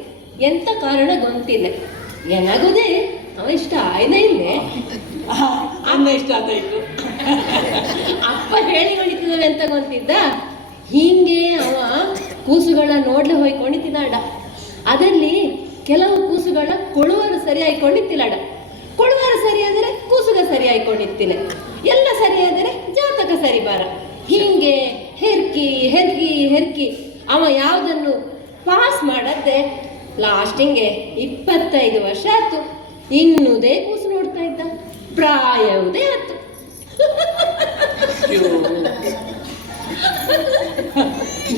ಎಂತ ಕಾರಣ ಗೊತ್ತಿಲ್ಲ. ಏನಾಗುದೇ ಅವ ಇಷ್ಟ ಆಯ್ದ ಇಲ್ಲೇ ಅನ್ನ ಇಷ್ಟ ಆತಾಯ್ತು. ಅಪ್ಪ ಹೇಳಿ ಹೊಡಿತಿದ್ದಾವೆ ಅಂತ ಗೊತ್ತಿದ್ದ. ಹೀಗೆ ಅವ ಕೂಸುಗಳ ನೋಡ್ಲೆ ಹೋಯ್ಕೊಂಡಿದ್ದಾಡ. ಅದರಲ್ಲಿ ಕೆಲವು ಕೂಸುಗಳ ಕೊಳುವರು ಸರಿ ಆಯ್ಕೊಂಡಿತ್ತಿಲ್ಲಡ. ಕೊಳುವರು ಸರಿಯಾದರೆ ಕೂಸುಗ ಸರಿ ಆಯ್ಕೊಂಡಿತ್ತಿಲ್ಲ. ಎಲ್ಲ ಸರಿಯಾದರೆ ಜಾತಕ ಸರಿ ಬಾರ. ಹೀಗೆ ಹೆರ್ಕಿ ಹೆರ್ಕಿ ಹೆರ್ಕಿ ಅವ ಯಾವುದನ್ನು ಪಾಸ್ ಮಾಡತ್ತೆ ಲಾಸ್ಟಿಂಗೆ 25 ವರ್ಷ ಆಯ್ತು. ಇನ್ನುದೇ ಕೂಸು ನೋಡ್ತಾ ಇದ್ದ. ಪ್ರಾಯವುದೇ ಆಯ್ತು.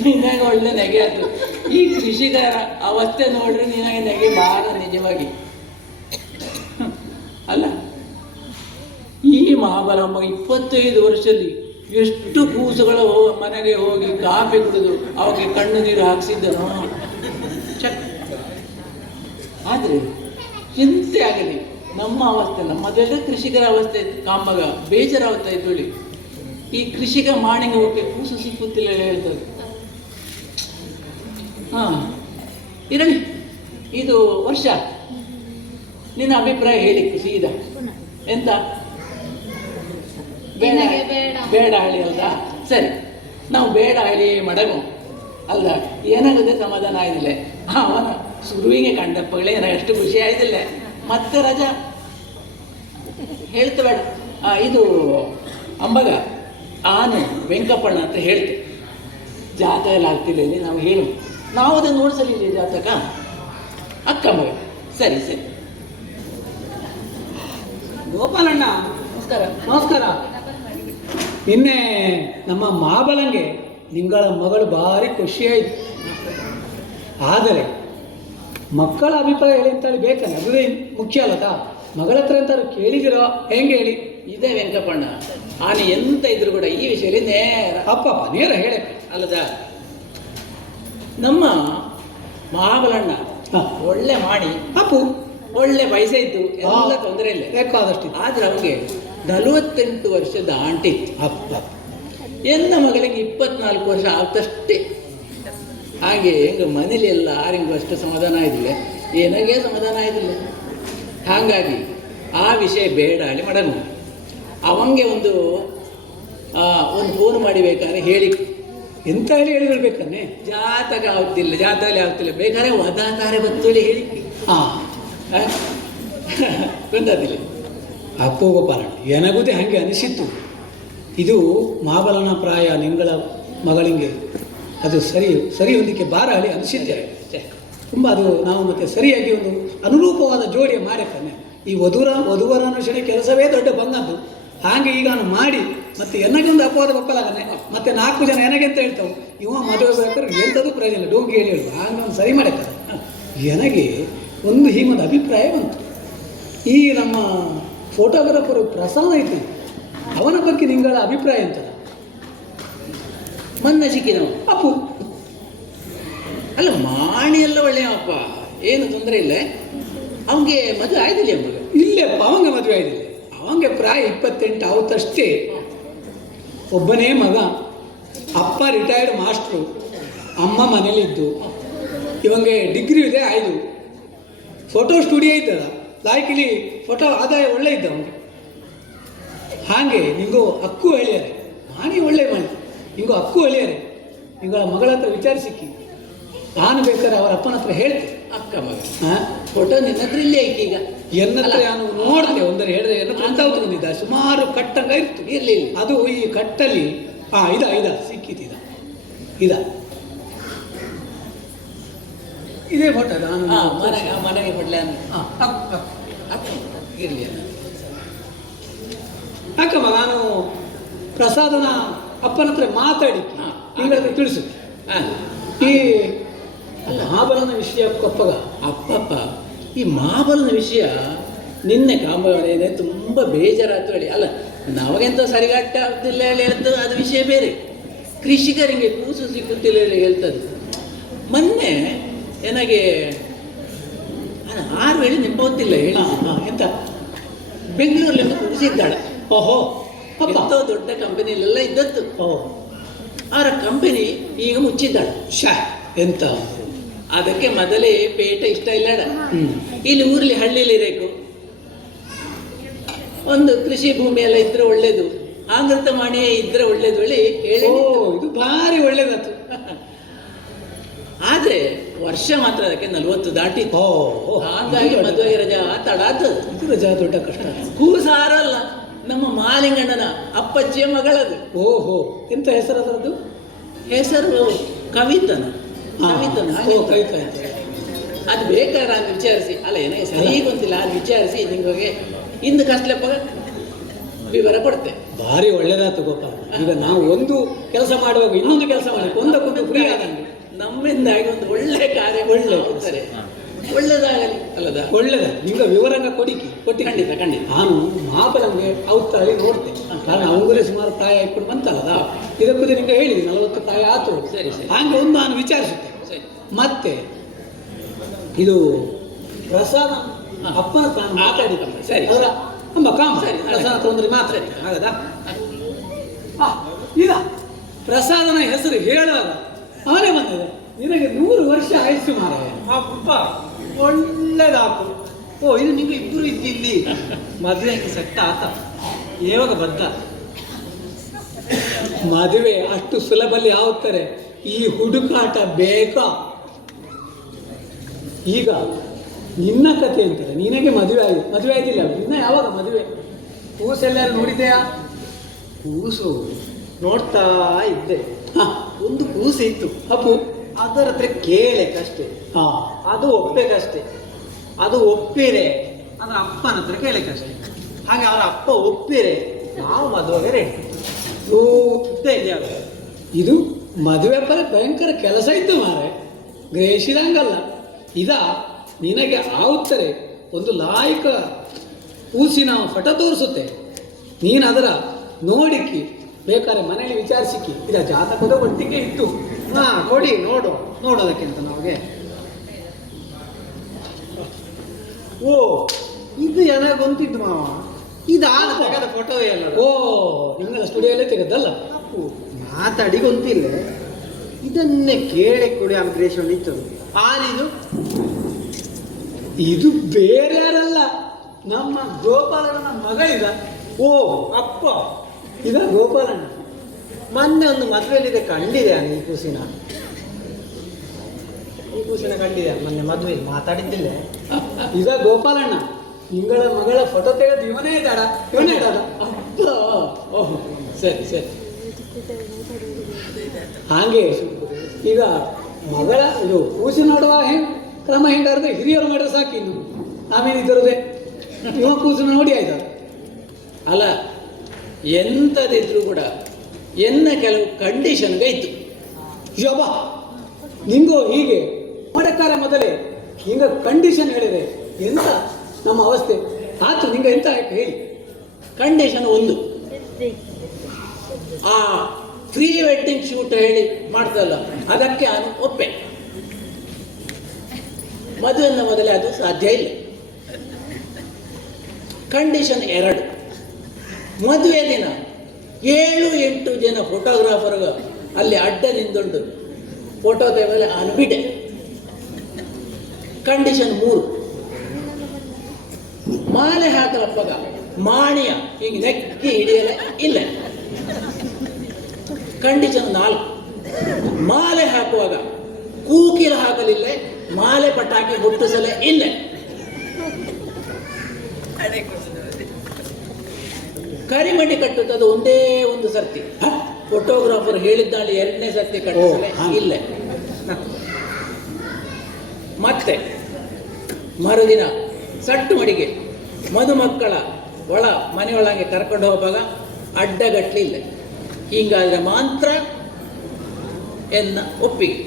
ನಿನಗೆ ಒಳ್ಳೆ ನೆಗೆ ಆಯ್ತು. ಈ ಕೃಷಿಕರ ಅವಸ್ಥೆ ನೋಡ್ರೆ ನಿನಗೆ ನೆಗೆ ಬಾರ ನಿಜವಾಗಿ. ಅಲ್ಲ ಈ ಮಹಾಬಲಮ್ಮ 25 ವರ್ಷದಲ್ಲಿ ಎಷ್ಟು ಕೂಸುಗಳ ಮನೆಗೆ ಹೋಗಿ ಕಾಫಿ ಕುಡಿದು ಅವಕ್ಕೆ ಕಣ್ಣು ನೀರು ಹಾಕ್ಸಿದ್ದನು. ಆದರೆ ಚಿಂತೆ ಆಗಲಿ. ನಮ್ಮ ಅವಸ್ಥೆ ನಮ್ಮದೆಲ್ಲ ಕೃಷಿಕರ ಅವಸ್ಥೆ ಕಾಂಬಗ ಬೇಜಾರಾಗ್ತಾ ಇದ್ದೋಳಿ. ಈ ಕೃಷಿಕ ಮಾಣಿಗೆ ಹೋಗಿ ಕೂಸು ಸಿಕ್ಕುತ್ತಿಲ್ಲ ಹೇಳ್ತದೆ. ಇರಲಿ, ಇದು ವರ್ಷ ನಿನ್ನ ಅಭಿಪ್ರಾಯ ಹೇಳಿ ಸೀದಾ. ಎಂತ ಬೇಡ ಬೇಡ ಹೇಳಿ ಅಲ್ದ? ಸರಿ, ನಾವು ಬೇಡ ಹೇಳಿ ಮಡಗು ಅಲ್ದ? ಏನಾಗುತ್ತೆ ಸಮಾಧಾನ ಆಯ್ದಿಲ್ಲ. ಅವನ ಶುರುವಿಗೆ ಕಂಡಪ್ಪಗಳೇ ಎಷ್ಟು ಖುಷಿ ಆಯ್ದಿಲ್ಲ. ಮತ್ತೆ ರಜಾ ಹೇಳ್ತ ಬೇಡ. ಇದು ಅಂಬಗ ಆನೆ ವೆಂಕಪ್ಪಣ್ಣ ಅಂತ ಹೇಳ್ತೆ. ಜಾತಕ ಎಲ್ಲ ಆಗ್ತಿಲ್ಲ ಇಲ್ಲಿ, ನಾವು ಹೇಳು, ನಾವು ಅದನ್ನು ನೋಡಿಸಲಿಲ್ಲ ಜಾತಕ. ಅಕ್ಕಂಬಗ, ಸರಿ ಸರಿ. ಗೋಪಾಲಣ್ಣ ನಮಸ್ಕಾರ. ನಮಸ್ಕಾರ. ನಿನ್ನೆ ನಮ್ಮ ಮಾಬಲಂಗೆ ನಿಂಗಳ ಮಗಳು ಭಾರಿ ಖುಷಿಯಾಯಿತು. ಆದರೆ ಮಕ್ಕಳ ಅಭಿಪ್ರಾಯ ಹೇಳಿ ಅಂತೇಳಿ ಬೇಕಲ್ಲ, ಅದುವೇ ಮುಖ್ಯ ಅಲ್ಲದ. ಮಗಳ ಹತ್ರ ಅಂತಾರು ಕೇಳಿದಿರೋ ಹೆಂಗೆ ಹೇಳಿ? ಇದೇ ವೆಂಕಪ್ಪಣ್ಣ ಆನೆ ಎಂತ ಇದ್ರು ಕೂಡ ಈ ವಿಷಯದಲ್ಲಿ ನೇರ ಅಪ್ಪಪ್ಪ ನೇರ ಹೇಳಿ ಅಲ್ಲದ. ನಮ್ಮ ಮಹಾಬಲಣ್ಣ ಹ. ಒಳ್ಳೆ ಮಾಡಿ ಅಪ್ಪು ಒಳ್ಳೆ ಪೈಸೆ ಇತ್ತು, ಎಲ್ಲ ತೊಂದರೆ ಇಲ್ಲ. ಬೇಕಾದಷ್ಟು ಆದ್ರೆ ಅವನಿಗೆ 48 ವರ್ಷದ ಆಂಟಿತ್ತು. ಅಪ್ಪ ಎನ್ನ ಮಗಳಿಗೆ 24 ವರ್ಷ ಆಗ್ತಷ್ಟೇ. ಹಾಗೆ ಹೆಂಗೆ ಮನೇಲಿ ಎಲ್ಲ ಆರಿಂಗೂ ಅಷ್ಟು ಸಮಾಧಾನ ಆಯ್ದಿಲ್ಲ, ಏನಾಗೆ ಸಮಾಧಾನ ಆಯ್ದಿಲ್ಲ. ಹಾಗಾಗಿ ಆ ವಿಷಯ ಬೇಡ ಅಲ್ಲಿ ಮಾಡನು. ಅವಂಗೆ ಒಂದು ಫೋನ್ ಮಾಡಿ ಬೇಕಾದ್ರೆ ಹೇಳಿ, ಎಂತ ಹೇಳಿ ಹೇಳಿಬಿಡ್ಬೇಕನ್ನೇ. ಜಾತಕ ಆಗ್ತಿಲ್ಲ, ಜಾತಕಲ್ಲಿ ಆಗ್ತಿಲ್ಲ, ಬೇಕಾದ್ರೆ ವದಾತಾರೆ ಬತ್ತುಳಿ ಹೇಳಿ. ಹಾಂ ಗೊತ್ತಾದಿಲ್ಲ. ಅಪ್ಪು ಗೋಪಾಲಣ್ಣ ಏನಾಗುತ್ತೆ ಹಾಗೆ ಅನಿಸಿತ್ತು. ಇದು ಮಾಬಲನ ಪ್ರಾಯ ನಿಂಗಳ ಮಗಳಿಗೆ ಅದು ಸರಿ ಹೊಂದಿಕೆ ಬಾರ ಅಲ್ಲಿ ಅನಿಸಿದ್ದೇವೆ. ತುಂಬ ಅದು ನಾವು ಮತ್ತೆ ಸರಿಯಾಗಿ ಒಂದು ಅನುರೂಪವಾದ ಜೋಡಿಯ ಮಾಡ್ಯಾಕನ್ನೇ. ಈ ವಧುವರ ಅನುಸರಣೆ ಕೆಲಸವೇ ದೊಡ್ಡ ಬಂಗದ್ದು. ಹಾಗೆ ಈಗ ನಾನು ಮಾಡಿ ಮತ್ತೆ ಎನಗೊಂದು ಅಪವಾದ ಬಪ್ಪಲಾಗನೆ ಮತ್ತೆ 4 ಜನ ಎನಗೆ ಅಂತ ಹೇಳ್ತಾವೆ. ಇವ ಮದುವೆ ಬೇಕಾದ್ರೆ ಎಂಥದ್ದು ಪ್ರಯೋಜನ ಡೋಂಗಿ ಹೇಳಿ ಹೇಳುವ ಹಂಗೆ ಒಂದು ಸರಿ ಮಾಡ್ಯಾಕ. ನನಗೆ ಒಂದು ಹೀಗೊಂದು ಅಭಿಪ್ರಾಯ ಬಂತು. ಈ ನಮ್ಮ ಫೋಟೋಗ್ರಾಫರು ಪ್ರಸಾದ ಐತಿ, ಅವನ ಬಗ್ಗೆ ನಿಂಗಳ ಅಭಿಪ್ರಾಯ ಅಂತದ? ಮೊನ್ನೆ ಸಿಕ್ಕಿದವ ಅಪ್ಪು ಅಲ್ಲ, ಮಾಣಿ ಎಲ್ಲ ಒಳ್ಳೆಯವಪ್ಪ, ಏನು ತೊಂದರೆ ಇಲ್ಲ. ಅವನಿಗೆ ಮದುವೆ ಆಯ್ದಿಲ್ಲ ಮಗ? ಇಲ್ಲಪ್ಪ, ಅವಂಗೆ ಮದುವೆ ಆಯ್ದಿಲ್ಲ. ಅವಂಗೆ ಪ್ರಾಯ 28 ಅವತ್ತಷ್ಟೇ. ಒಬ್ಬನೇ ಮಗ, ಅಪ್ಪ ರಿಟೈರ್ಡ್ ಮಾಸ್ಟ್ರು, ಅಮ್ಮ ಮನೇಲಿದ್ದು. ಇವಂಗೆ ಡಿಗ್ರಿ ಇದೆ 5, ಫೋಟೋ ಸ್ಟುಡಿಯೋ ಇದ್ದದ, ಲಾಯ್ಕಿಲಿ ಫೋಟೋ ಆದಾಯ ಒಳ್ಳೆ ಇದ್ದ ಅವನಿಗೆ. ಹಾಗೆ ನಿಂಗೂ ಅಕ್ಕು ಹೇಳ್ಯಾರೆ, ಮಾಣಿ ಒಳ್ಳೆ ಮಾಡಿ ನಿಂಗೂ ಅಕ್ಕು ಹೇಳ್ಯಾರೆ. ನಿಂಗಳ ಮಗಳ ಹತ್ರ ವಿಚಾರಿಸಿಕ್ಕಿ, ನಾನು ಬೇಕಾದ್ರೆ ಅವರ ಅಪ್ಪನ ಹತ್ರ ಹೇಳ್ತೆ. ಅಕ್ಕ ಮಗ ಫೋಟೋ ನಿನ್ನ ಹತ್ರ ಇಲ್ಲೇ ಐತಿ ಈಗ? ಎನ್ನತ್ರ ನಾನು ನೋಡ್ತೆ, ಒಂದರೆ ಹೇಳಿದ್ರೆ ಎನ್ನತ್ರ ಅಂತ ಬಂದಿದ್ದ ಸುಮಾರು ಕಟ್ಟಂಗ ಇತ್ತು. ಇರಲಿ ಅದು ಈ ಕಟ್ಟಲ್ಲಿ ಇದ ಸಿಕ್ಕಿತಿದ ಇದೇ ಫೋಟೋ ನಾನು ಮನೆಗೆ ಕೊಡ್ಲೆ ಇರಲಿ ಅಕ್ಕಮ್ಮ. ನಾನು ಪ್ರಸಾದನ ಅಪ್ಪನ ಹತ್ರ ಮಾತಾಡಿ ನಿಂಗಳ ಹತ್ರ ತಿಳಿಸುತ್ತೆ. ಈ ಮಹಾಬಲನ ವಿಷಯ ಅಪ್ಪಪ್ಪ ಈ ಮಹಾಬಲನ ವಿಷಯ ನಿನ್ನೆ ಕಾಂಬನೆ ತುಂಬ ಬೇಜಾರಾಯ್ತು ಹೇಳಿ. ಅಲ್ಲ, ನಾವಾಗೆಂತ ಸರಿಗಟ್ಟ ಆಗ್ತಿಲ್ಲ ಹೇಳಿ ಹೇಳ್ತದೆ, ಅದು ವಿಷಯ ಬೇರೆ. ಕೃಷಿಕರಿಗೆ ಕೂಸು ಸಿಕ್ಕುತ್ತಿಲ್ಲ ಹೇಳಿ ಹೇಳ್ತದೆ. ಮೊನ್ನೆ ನನಗೆ 6 ವೇಳೆ ನೆನಪುತ್ತಿಲ್ಲ ಹೇಳಿ. ಎಂತ ಬೆಂಗಳೂರಲ್ಲಿ ಒಂದು ಕೂಸಿದ್ದಾಳೆ. ಓಹೋ, ಎಂತ ದೊಡ್ಡ ಕಂಪನಿಯಲ್ಲೆಲ್ಲ ಇದ್ದದ್ದು. ಅವರ ಕಂಪನಿ ಈಗ ಮುಚ್ಚಿದ್ದಾಳೆ. ಎಂತ ಅದಕ್ಕೆ ಮೊದಲೇ ಪೇಟ ಇಷ್ಟ ಇಲ್ಲಡ. ಇಲ್ಲಿ ಊರ್ಲಿ ಹಳ್ಳಿಲಿ ಇರಬೇಕು, ಒಂದು ಕೃಷಿ ಭೂಮಿ ಎಲ್ಲ ಇದ್ರೆ ಒಳ್ಳೇದು, ಆಂಗ್ರತ ಮಾಡಿ ಇದ್ರೆ ಒಳ್ಳೇದು ಹೇಳಿ ಹೇಳಿ. ಇದು ಭಾರಿ ಒಳ್ಳೇದಾಯ್ತು. ಆದ್ರೆ ವರ್ಷ ಮಾತ್ರ ಅದಕ್ಕೆ 40 ದಾಟಿತ್ತು. ಹಾಗಾಗಿ ಮದುವೆ ರಜಾ ತಡ ಆಗ್ತದೆ. ಇದು ರಜಾ ದೊಡ್ಡ ಕಷ್ಟ. ಕೂಸಾರಲ್ಲ, ನಮ್ಮ ಮಾಲಿಂಗಣ್ಣನ ಅಪ್ಪಚ್ಚಿಯ ಮಗಳದು. ಓಹೋ, ಎಂತ ಹೆಸರು ಅದರದ್ದು? ಹೆಸರು ಕವಿತನ. ಅದು ಬೇಕಾದ್ರೆ ಅದು ವಿಚಾರಿಸಿ, ಅಲ್ಲ ಏನಾಗ ಸರಿ ಗೊತ್ತಿಲ್ಲ, ಅದು ವಿಚಾರಿಸಿ ನಿಮಗೆ ಇಂದು ಕಷ್ಟಲೆಪ್ಪ ವಿವರ ಕೊಡ್ತೆ. ಭಾರಿ ಒಳ್ಳೇದಾಯ್ತು ಗೋಪಾಲ. ಈಗ ನಾವು ಒಂದು ಕೆಲಸ ಮಾಡುವಾಗ ಇನ್ನೊಂದು ಕೆಲಸ ಮಾಡಬೇಕು, ಒಂದಕ್ಕೊಂದು ಫ್ರೀ ಆದಂಗೆ. ನಮ್ಮಿಂದಾಗಿ ಒಂದು ಒಳ್ಳೆ ಕಾರ್ಯ ಹೋಗ್ತಾರೆ, ಒಳ್ಳೇದಾಗಲಿ ಅಲ್ಲದ? ಒಳ್ಳೇದ. ನಿಂಗೆ ವಿವರಂಗ ಕೊಟ್ಟಿ. ಖಂಡಿತ ಖಂಡಿತ. ನಾನು ಮಾಪಲಂಗೆ ಔತ್ತಾಳಿ ನೋಡ್ತೆ, ಕಾರಣ ಅವಂಗರೇ ಸುಮಾರು ಪ್ರಾಯ ಹಾಕೊಂಡು ಬಂತಲ್ಲದ. ಇದಕ್ಕೂ ನಿಂಗೆ ಹೇಳಿದೆ 40 ಪ್ರಾಯ ಆತು. ಸರಿ ಸರಿ. ಹಾಗೆ ಒಂದು ನಾನು ವಿಚಾರಿಸುತ್ತೆ. ಮತ್ತೆ ಇದು ಪ್ರಸಾದ ಅಪ್ಪನ ಹತ್ರ ಮಾತಾಡಿದ. ಸರಿ. ಅವರ ಅಮ್ಮ ಕಾಮ ಸರಿ, ಪ್ರಸಾದ ತೊಂದರೆ ಮಾತ್ರ ಆಗದ. ಈಗ ಪ್ರಸಾದನ ಹೆಸರು ಹೇಳುವಾಗ ಅವನೇ ಬಂದಿದೆ. ನಿನಗೆ 100 ವರ್ಷ ಆಯ್ತು ಮಾರಾಯ. ಅಪ್ಪ ಒಳ್ಳೇದಾಕು. ಓ, ಇದು ನೀವು ಇಬ್ಬರು ಇದ್ದಿಲ್ಲಿ ಮದುವೆ ಸೆಟ್ ಆತ. ಯಾವಾಗ ಬದ್ದ ಮದುವೆ ಅಷ್ಟು ಸುಲಭಲ್ಲಿ ಆಗುತ್ತಾರೆ. ಈ ಹುಡುಕಾಟ ಬೇಕಾ? ಈಗ ನಿನ್ನ ಕಥೆ ಅಂತಾರೆ. ನಿನಗೆ ಮದುವೆ ಆಯ್ದಿಲ್ಲ, ನಿನ್ನ ಯಾವಾಗ ಮದುವೆ? ಕೂಸೆಲ್ಲಾರು ನೋಡಿದೆಯಾ? ಕೂಸು ನೋಡ್ತಾ ಇದ್ದೆ. ಹ, ಒಂದು ಕೂಸು ಇತ್ತು, ಅಪ್ಪು. ಅದರ ಹತ್ರ ಕೇಳಕ್ಕಷ್ಟೇ, ಹಾ, ಅದು ಒಪ್ಪಬೇಕಷ್ಟೇ. ಅದು ಒಪ್ಪಿರೆ ಅದರ ಅಪ್ಪನ ಹತ್ರ ಕೇಳಕ್ಕಷ್ಟೇ. ಹಾಗೆ ಅವರ ಅಪ್ಪ ಒಪ್ಪಿರೆ ನಾವು ಮದುವೆಗೆ ರೆಡಿ. ಇದು ಮದುವೆ ಪರ ಭಯಂಕರ ಕೆಲಸ ಇತ್ತು ಮಾರೆ. ಗ್ರೇಷಿರಂಗಲ್ಲ ಇದ ನಿನಗೆ ಆಗುತ್ತಾರೆ. ಒಂದು ಲಾಯಕ ಕೂಸಿನ ಫಟ ತೋರಿಸುತ್ತೆ, ನೀನು ಅದರ ನೋಡಿಕ್ಕಿ ಬೇಕಾದ್ರೆ ಮನೆಯಲ್ಲಿ ವಿಚಾರಿಸಿಕ್ಕಿ. ಇದ ಜಾತಕದ ಒಟ್ಟಿಗೆ ಇತ್ತು. ಹಾ ಕೊಡಿ ನೋಡೋದಕ್ಕಿಂತ ನಮಗೆ. ಓ ಇದು ನನಗೆ ಗೊತ್ತಿದ್ದು ಮಾವ, ಇದು ಆಗ ತೆಗೆದ ಫೋಟೋವೇ ಅಲ್ಲ. ಓ, ನಿಮ್ಮಲ್ಲ ಸ್ಟುಡಿಯೋಲ್ಲೇ ತೆಗೆದಲ್ಲ? ಮಾತಾಡಿ ಗೊತ್ತಿಲ್ಲ, ಇದನ್ನೇ ಕೇಳಿ ಕೊಡಿ ಅಗ್ರೇಷನ್ ಇತ್ತದು. ಆನಿದು ಇದು ಬೇರೆ ಯಾರಲ್ಲ, ನಮ್ಮ ಗೋಪಾಲನ ಮಗಳಿದ. ಓ ಅಪ್ಪ, ಇದ ಗೋಪಾಲಣ್ಣ. ಮೊನ್ನೆ ಒಂದು ಮದುವೆಯಲ್ಲಿದೆ ಕಂಡಿದೆ ಈ ಕೂಸಿನ. ಈ ಕೂಸಿನ ಕಂಡಿದೆ ಮೊನ್ನೆ ಮದುವೆಯಲ್ಲಿ, ಮಾತಾಡಿದ್ದಿಲ್ಲ. ಇದ ಗೋಪಾಲಣ್ಣ, ನಿಂಗಳ ಮಗಳ ಫೋಟೋ ತೆಗೆದು ಇವನೇ ಇದ್ದಾಡ, ಇವನೇ ಇದ್ದಾಡ. ಓಹ್, ಸರಿ ಸರಿ. ಹಾಗೆ ಈಗ ಮಗಳ ಇದು ಕೂಸಿ ನೋಡುವ ಕ್ರಮ ಹೆಂಗಾದ್ರೆ ಹಿರಿಯರು ಮಾಡಿದ್ರೆ ಸಾಕು. ಇನ್ನು ನಾವೇನಿದ್ದರದೆ ಇವ ಕೂಸು ನೋಡಿ ಆಯ್ತು. ಅಲ್ಲ, ಎಂಥದಿದ್ರು ಕೂಡ ಎನ್ನ ಕೆಲವು ಕಂಡೀಷನ್ಗೆ ಇತ್ತು. ಯಬ್ಬ, ನಿಂಗೂ ಹೀಗೆ ಮಾಡಕ್ಕಾರ ಮೊದಲೇ ಹಿಂಗ ಕಂಡೀಷನ್ ಹೇಳಿದೆ ಎಂತ ನಮ್ಮ ಅವಸ್ಥೆ ಆಯ್ತು. ನಿಂಗ ಎಂತ ಆಯ್ತು ಹೇಳಿ. ಕಂಡೀಷನ್ ಒಂದು, ಆ ಪ್ರೀ ವೆಡ್ಡಿಂಗ್ ಶೂಟ್ ಹೇಳಿ ಮಾಡ್ತಲ್ಲ ಅದಕ್ಕೆ ನಾನು ಒಪ್ಪೆ. ಮದುವೆನ ಮೊದಲೇ ಅದು ಸಾಧ್ಯ ಇಲ್ಲ. ಕಂಡೀಷನ್ 2, ಮದುವೆ ದಿನ 7-8 ಜನ ಫೋಟೋಗ್ರಾಫರ್ಗ ಅಲ್ಲಿ ಅಡ್ಡ ನಿಂದುಂಡು ಫೋಟೋ ತೆಗೆದರೆ ನಾನು ಬಿಡೆ. ಕಂಡೀಷನ್ 3, ಮಾಲೆ ಹಾಕಲಪ್ಪಗ ಮಾಣಿಯ ಹೀಗೆ ನೆಕ್ಕಿ ಹಿಡಿಯಲೇ ಇಲ್ಲ. ಕಂಡೀಷನ್ 4, ಮಾಲೆ ಹಾಕುವಾಗ ಕೂಕಿಲ ಹಾಕಲಿಲ್ಲ, ಮಾಲೆ ಪಟಾಕಿ ಹುಟ್ಟಿಸಲೇ ಇಲ್ಲ. ಕರಿಮಣಿ ಕಟ್ಟುತ್ತದೆ ಒಂದೇ ಒಂದು ಸರ್ತಿ, ಫೋಟೋಗ್ರಾಫರ್ ಹೇಳಿದ್ದಾಳೆ 2ನೇ ಸರ್ತಿ ಕಟ್ಟಿಸಲೇ ಇಲ್ಲ. ಮತ್ತೆ ಮರುದಿನ ಸಟ್ಟು ಮಡಿಗೆ ಮದುಮಕ್ಕಳ ಮನೆಯೊಳಗೆ ಕರ್ಕೊಂಡು ಹೋಗುವಾಗ ಅಡ್ಡಗಟ್ಲಿಲ್ಲ. ಹೀಗಾದ್ರೆ ಮಾತ್ರ ಎನ್ನ ಒಪ್ಪಿಗೆ.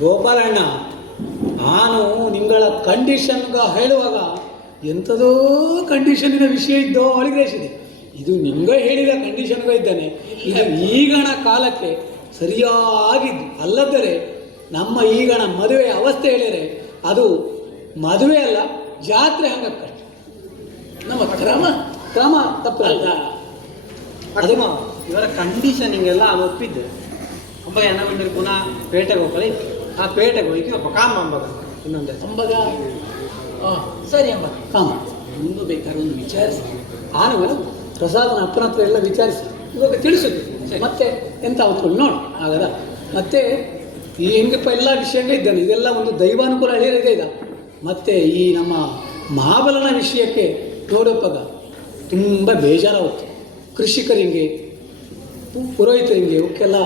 ಗೋಪಾಲಣ್ಣ, ನಾನು ನಿಂಗಳ ಕಂಡೀಷನ್ಗ ಹೇಳುವಾಗ ಎಂಥದೋ ಕಂಡೀಷನಿನ ವಿಷಯ ಇದ್ದೋ ಅಳಿಗ್ರೇಸಿದೆ. ಇದು ನಿಂಗ ಹೇಳಿದ ಕಂಡೀಷನ್ಗ ಇದ್ದಾನೆ. ಇದು ಈಗಣ ಕಾಲಕ್ಕೆ ಸರಿಯಾಗಿದ್ದು. ಅಲ್ಲದರೆ ನಮ್ಮ ಈಗಣ ಮದುವೆ ಅವಸ್ಥೆ ಹೇಳಿದರೆ ಅದು ಮದುವೆ ಅಲ್ಲ, ಜಾತ್ರೆ ಹಂಗಕ್ಕ. ನಮ್ಮ ಕ್ರಮ ತಪ್ಪಲ್ಲ. ಅದು ಇವರ ಕಂಡೀಷನಿಂಗೆಲ್ಲ ನಾನು ಒಪ್ಪಿದ್ದೆ. ಒಬ್ಬ ಎನ್ನ ಬಂದರೆ ಪುನಃ ಪೇಟೆಗೆ ಹೋಗಲಿ, ಆ ಪೇಟೆಗೆ ಹೋಗಿ ಒಬ್ಬ ಕಾಮ ಅಂಬಗ ಇನ್ನೊಂದೇ ಅಂಬಗ. ಸರಿ ಅಂಬ, ಕಾಮ ನಿಂದು ಬೇಕಾದ್ರೆ ಒಂದು ವಿಚಾರಿಸಿ. ಆನವನು ಪ್ರಸಾದನ ಅಪ್ಪನ ಹತ್ರ ಎಲ್ಲ ವಿಚಾರಿಸಿ ಇವಾಗ ತಿಳಿಸುದು. ಮತ್ತೆ ಎಂತ ಅವತ್ತು ನೋಡಿ ಆಗದ. ಮತ್ತೆ ಈ ಹೆಂಗಪ್ಪ ಎಲ್ಲ ವಿಷಯಂಗ ಇದ್ದಾನೆ. ಇದೆಲ್ಲ ಒಂದು ದೈವಾನುಕೂಲ ಅಳಿಯಲಿದೆ ಇದ. ಮತ್ತೆ ಈ ನಮ್ಮ ಮಹಾಬಲನ ವಿಷಯಕ್ಕೆ ನೋಡೋಪ್ಪಾಗ ತುಂಬ ಬೇಜಾರಾಗುತ್ತೆ. ಕೃಷಿಕರಿಗೆ, ಪುರೋಹಿತರಿಗೆ ಅವಕ್ಕೆಲ್ಲ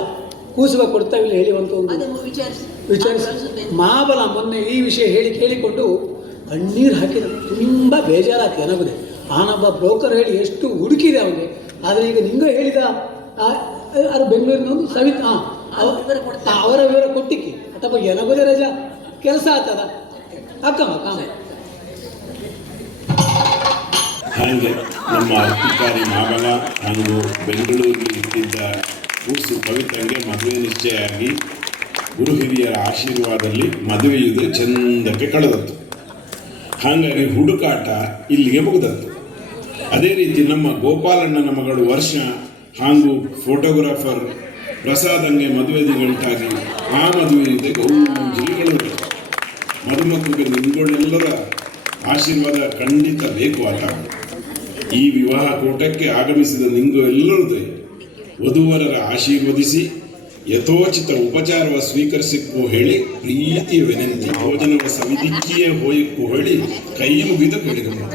ಕೂಸುವ ಕೊಡ್ತಾವಿಲ್ಲ ಹೇಳುವಂಥ ಒಂದು ವಿಚಾರಿಸಿ ಮಹಾಬಲ ಮೊನ್ನೆ ಈ ವಿಷಯ ಕೇಳಿಕೊಂಡು ಕಣ್ಣೀರು ಹಾಕಿದ. ತುಂಬ ಬೇಜಾರಾಗ್ತದೆ ನನಗಿದೆ. ಆನೊಬ್ಬ ಬ್ರೋಕರ್ ಹೇಳಿ ಎಷ್ಟು ಹುಡುಕಿದೆ ಅವನಿಗೆ. ಆದರೆ ಈಗ ನಿಂಗ ಹೇಳಿದ ಅದು ಬೆಂಗಳೂರಿನ ಒಂದು ಅವರ ವಿವರ ಕೊಟ್ಟಿಕ್ಕಿ ಅಥವಾ ನನಗದೇ ರಜಾ ಕೆಲಸ ಆಗ್ತದ ಅಕ್ಕಮ್ಮ ಕಾಮ. ಹಾಗೆ ನಮ್ಮ ಅಧಿಕಾರಿ ಮಹಾಬಲ ಹಾಗೂ ಬೆಂಗಳೂರಲ್ಲಿ ಇಟ್ಟಿದ್ದ ಕೂಸು ಪವಿತ್ರಂಗೆ ಮದುವೆ ನಿಶ್ಚಯ ಆಗಿ ಗುರು ಹಿರಿಯರ ಆಶೀರ್ವಾದದಲ್ಲಿ ಮದುವೆಯುವುದು ಚಂದಕ್ಕೆ ಕಳೆದದ್ದು. ಹಾಗಾಗಿ ಹುಡುಕಾಟ ಇಲ್ಲಿಗೆ ಮುಗಿದದ್ದು. ಅದೇ ರೀತಿ ನಮ್ಮ ಗೋಪಾಲಣ್ಣನ ಮಗಳು ವರ್ಷ ಹಾಗೂ ಫೋಟೋಗ್ರಾಫರ್ ಪ್ರಸಾದಂಗೆ ಮದುವೆ ಗಂಟಾಗಿ ಆ ಮದುವೆಯುವುದೇ ಗೌಜಲಿ ಕಳೆದರು. ಮದುಮಕ್ಕಳಿಗೆ ನಿಮ್ಗಳೆಲ್ಲರ ಆಶೀರ್ವಾದ ಖಂಡಿತ ಬೇಕು ಆಟ. ಈ ವಿವಾಹ ಕೂಟಕ್ಕೆ ಆಗಮಿಸಿದ ನಿಂಗು ಎಲ್ಲರದು ವಧುವರರ ಆಶೀರ್ವದಿಸಿ ಯಥೋಚಿತ ಉಪಚಾರವ ಸ್ವೀಕರಿಸಿಕ್ಕೂ ಹೇಳಿ ಪ್ರೀತಿಯ ವಿನಂತಿ ಭೋಜನವ ಸವಿದಿಕ್ಕಿಯೇ ಹೋಯಕ್ಕೂ ಹೇಳಿ ಕೈ ಮುಗಿದು ಕೇಳಿದರು.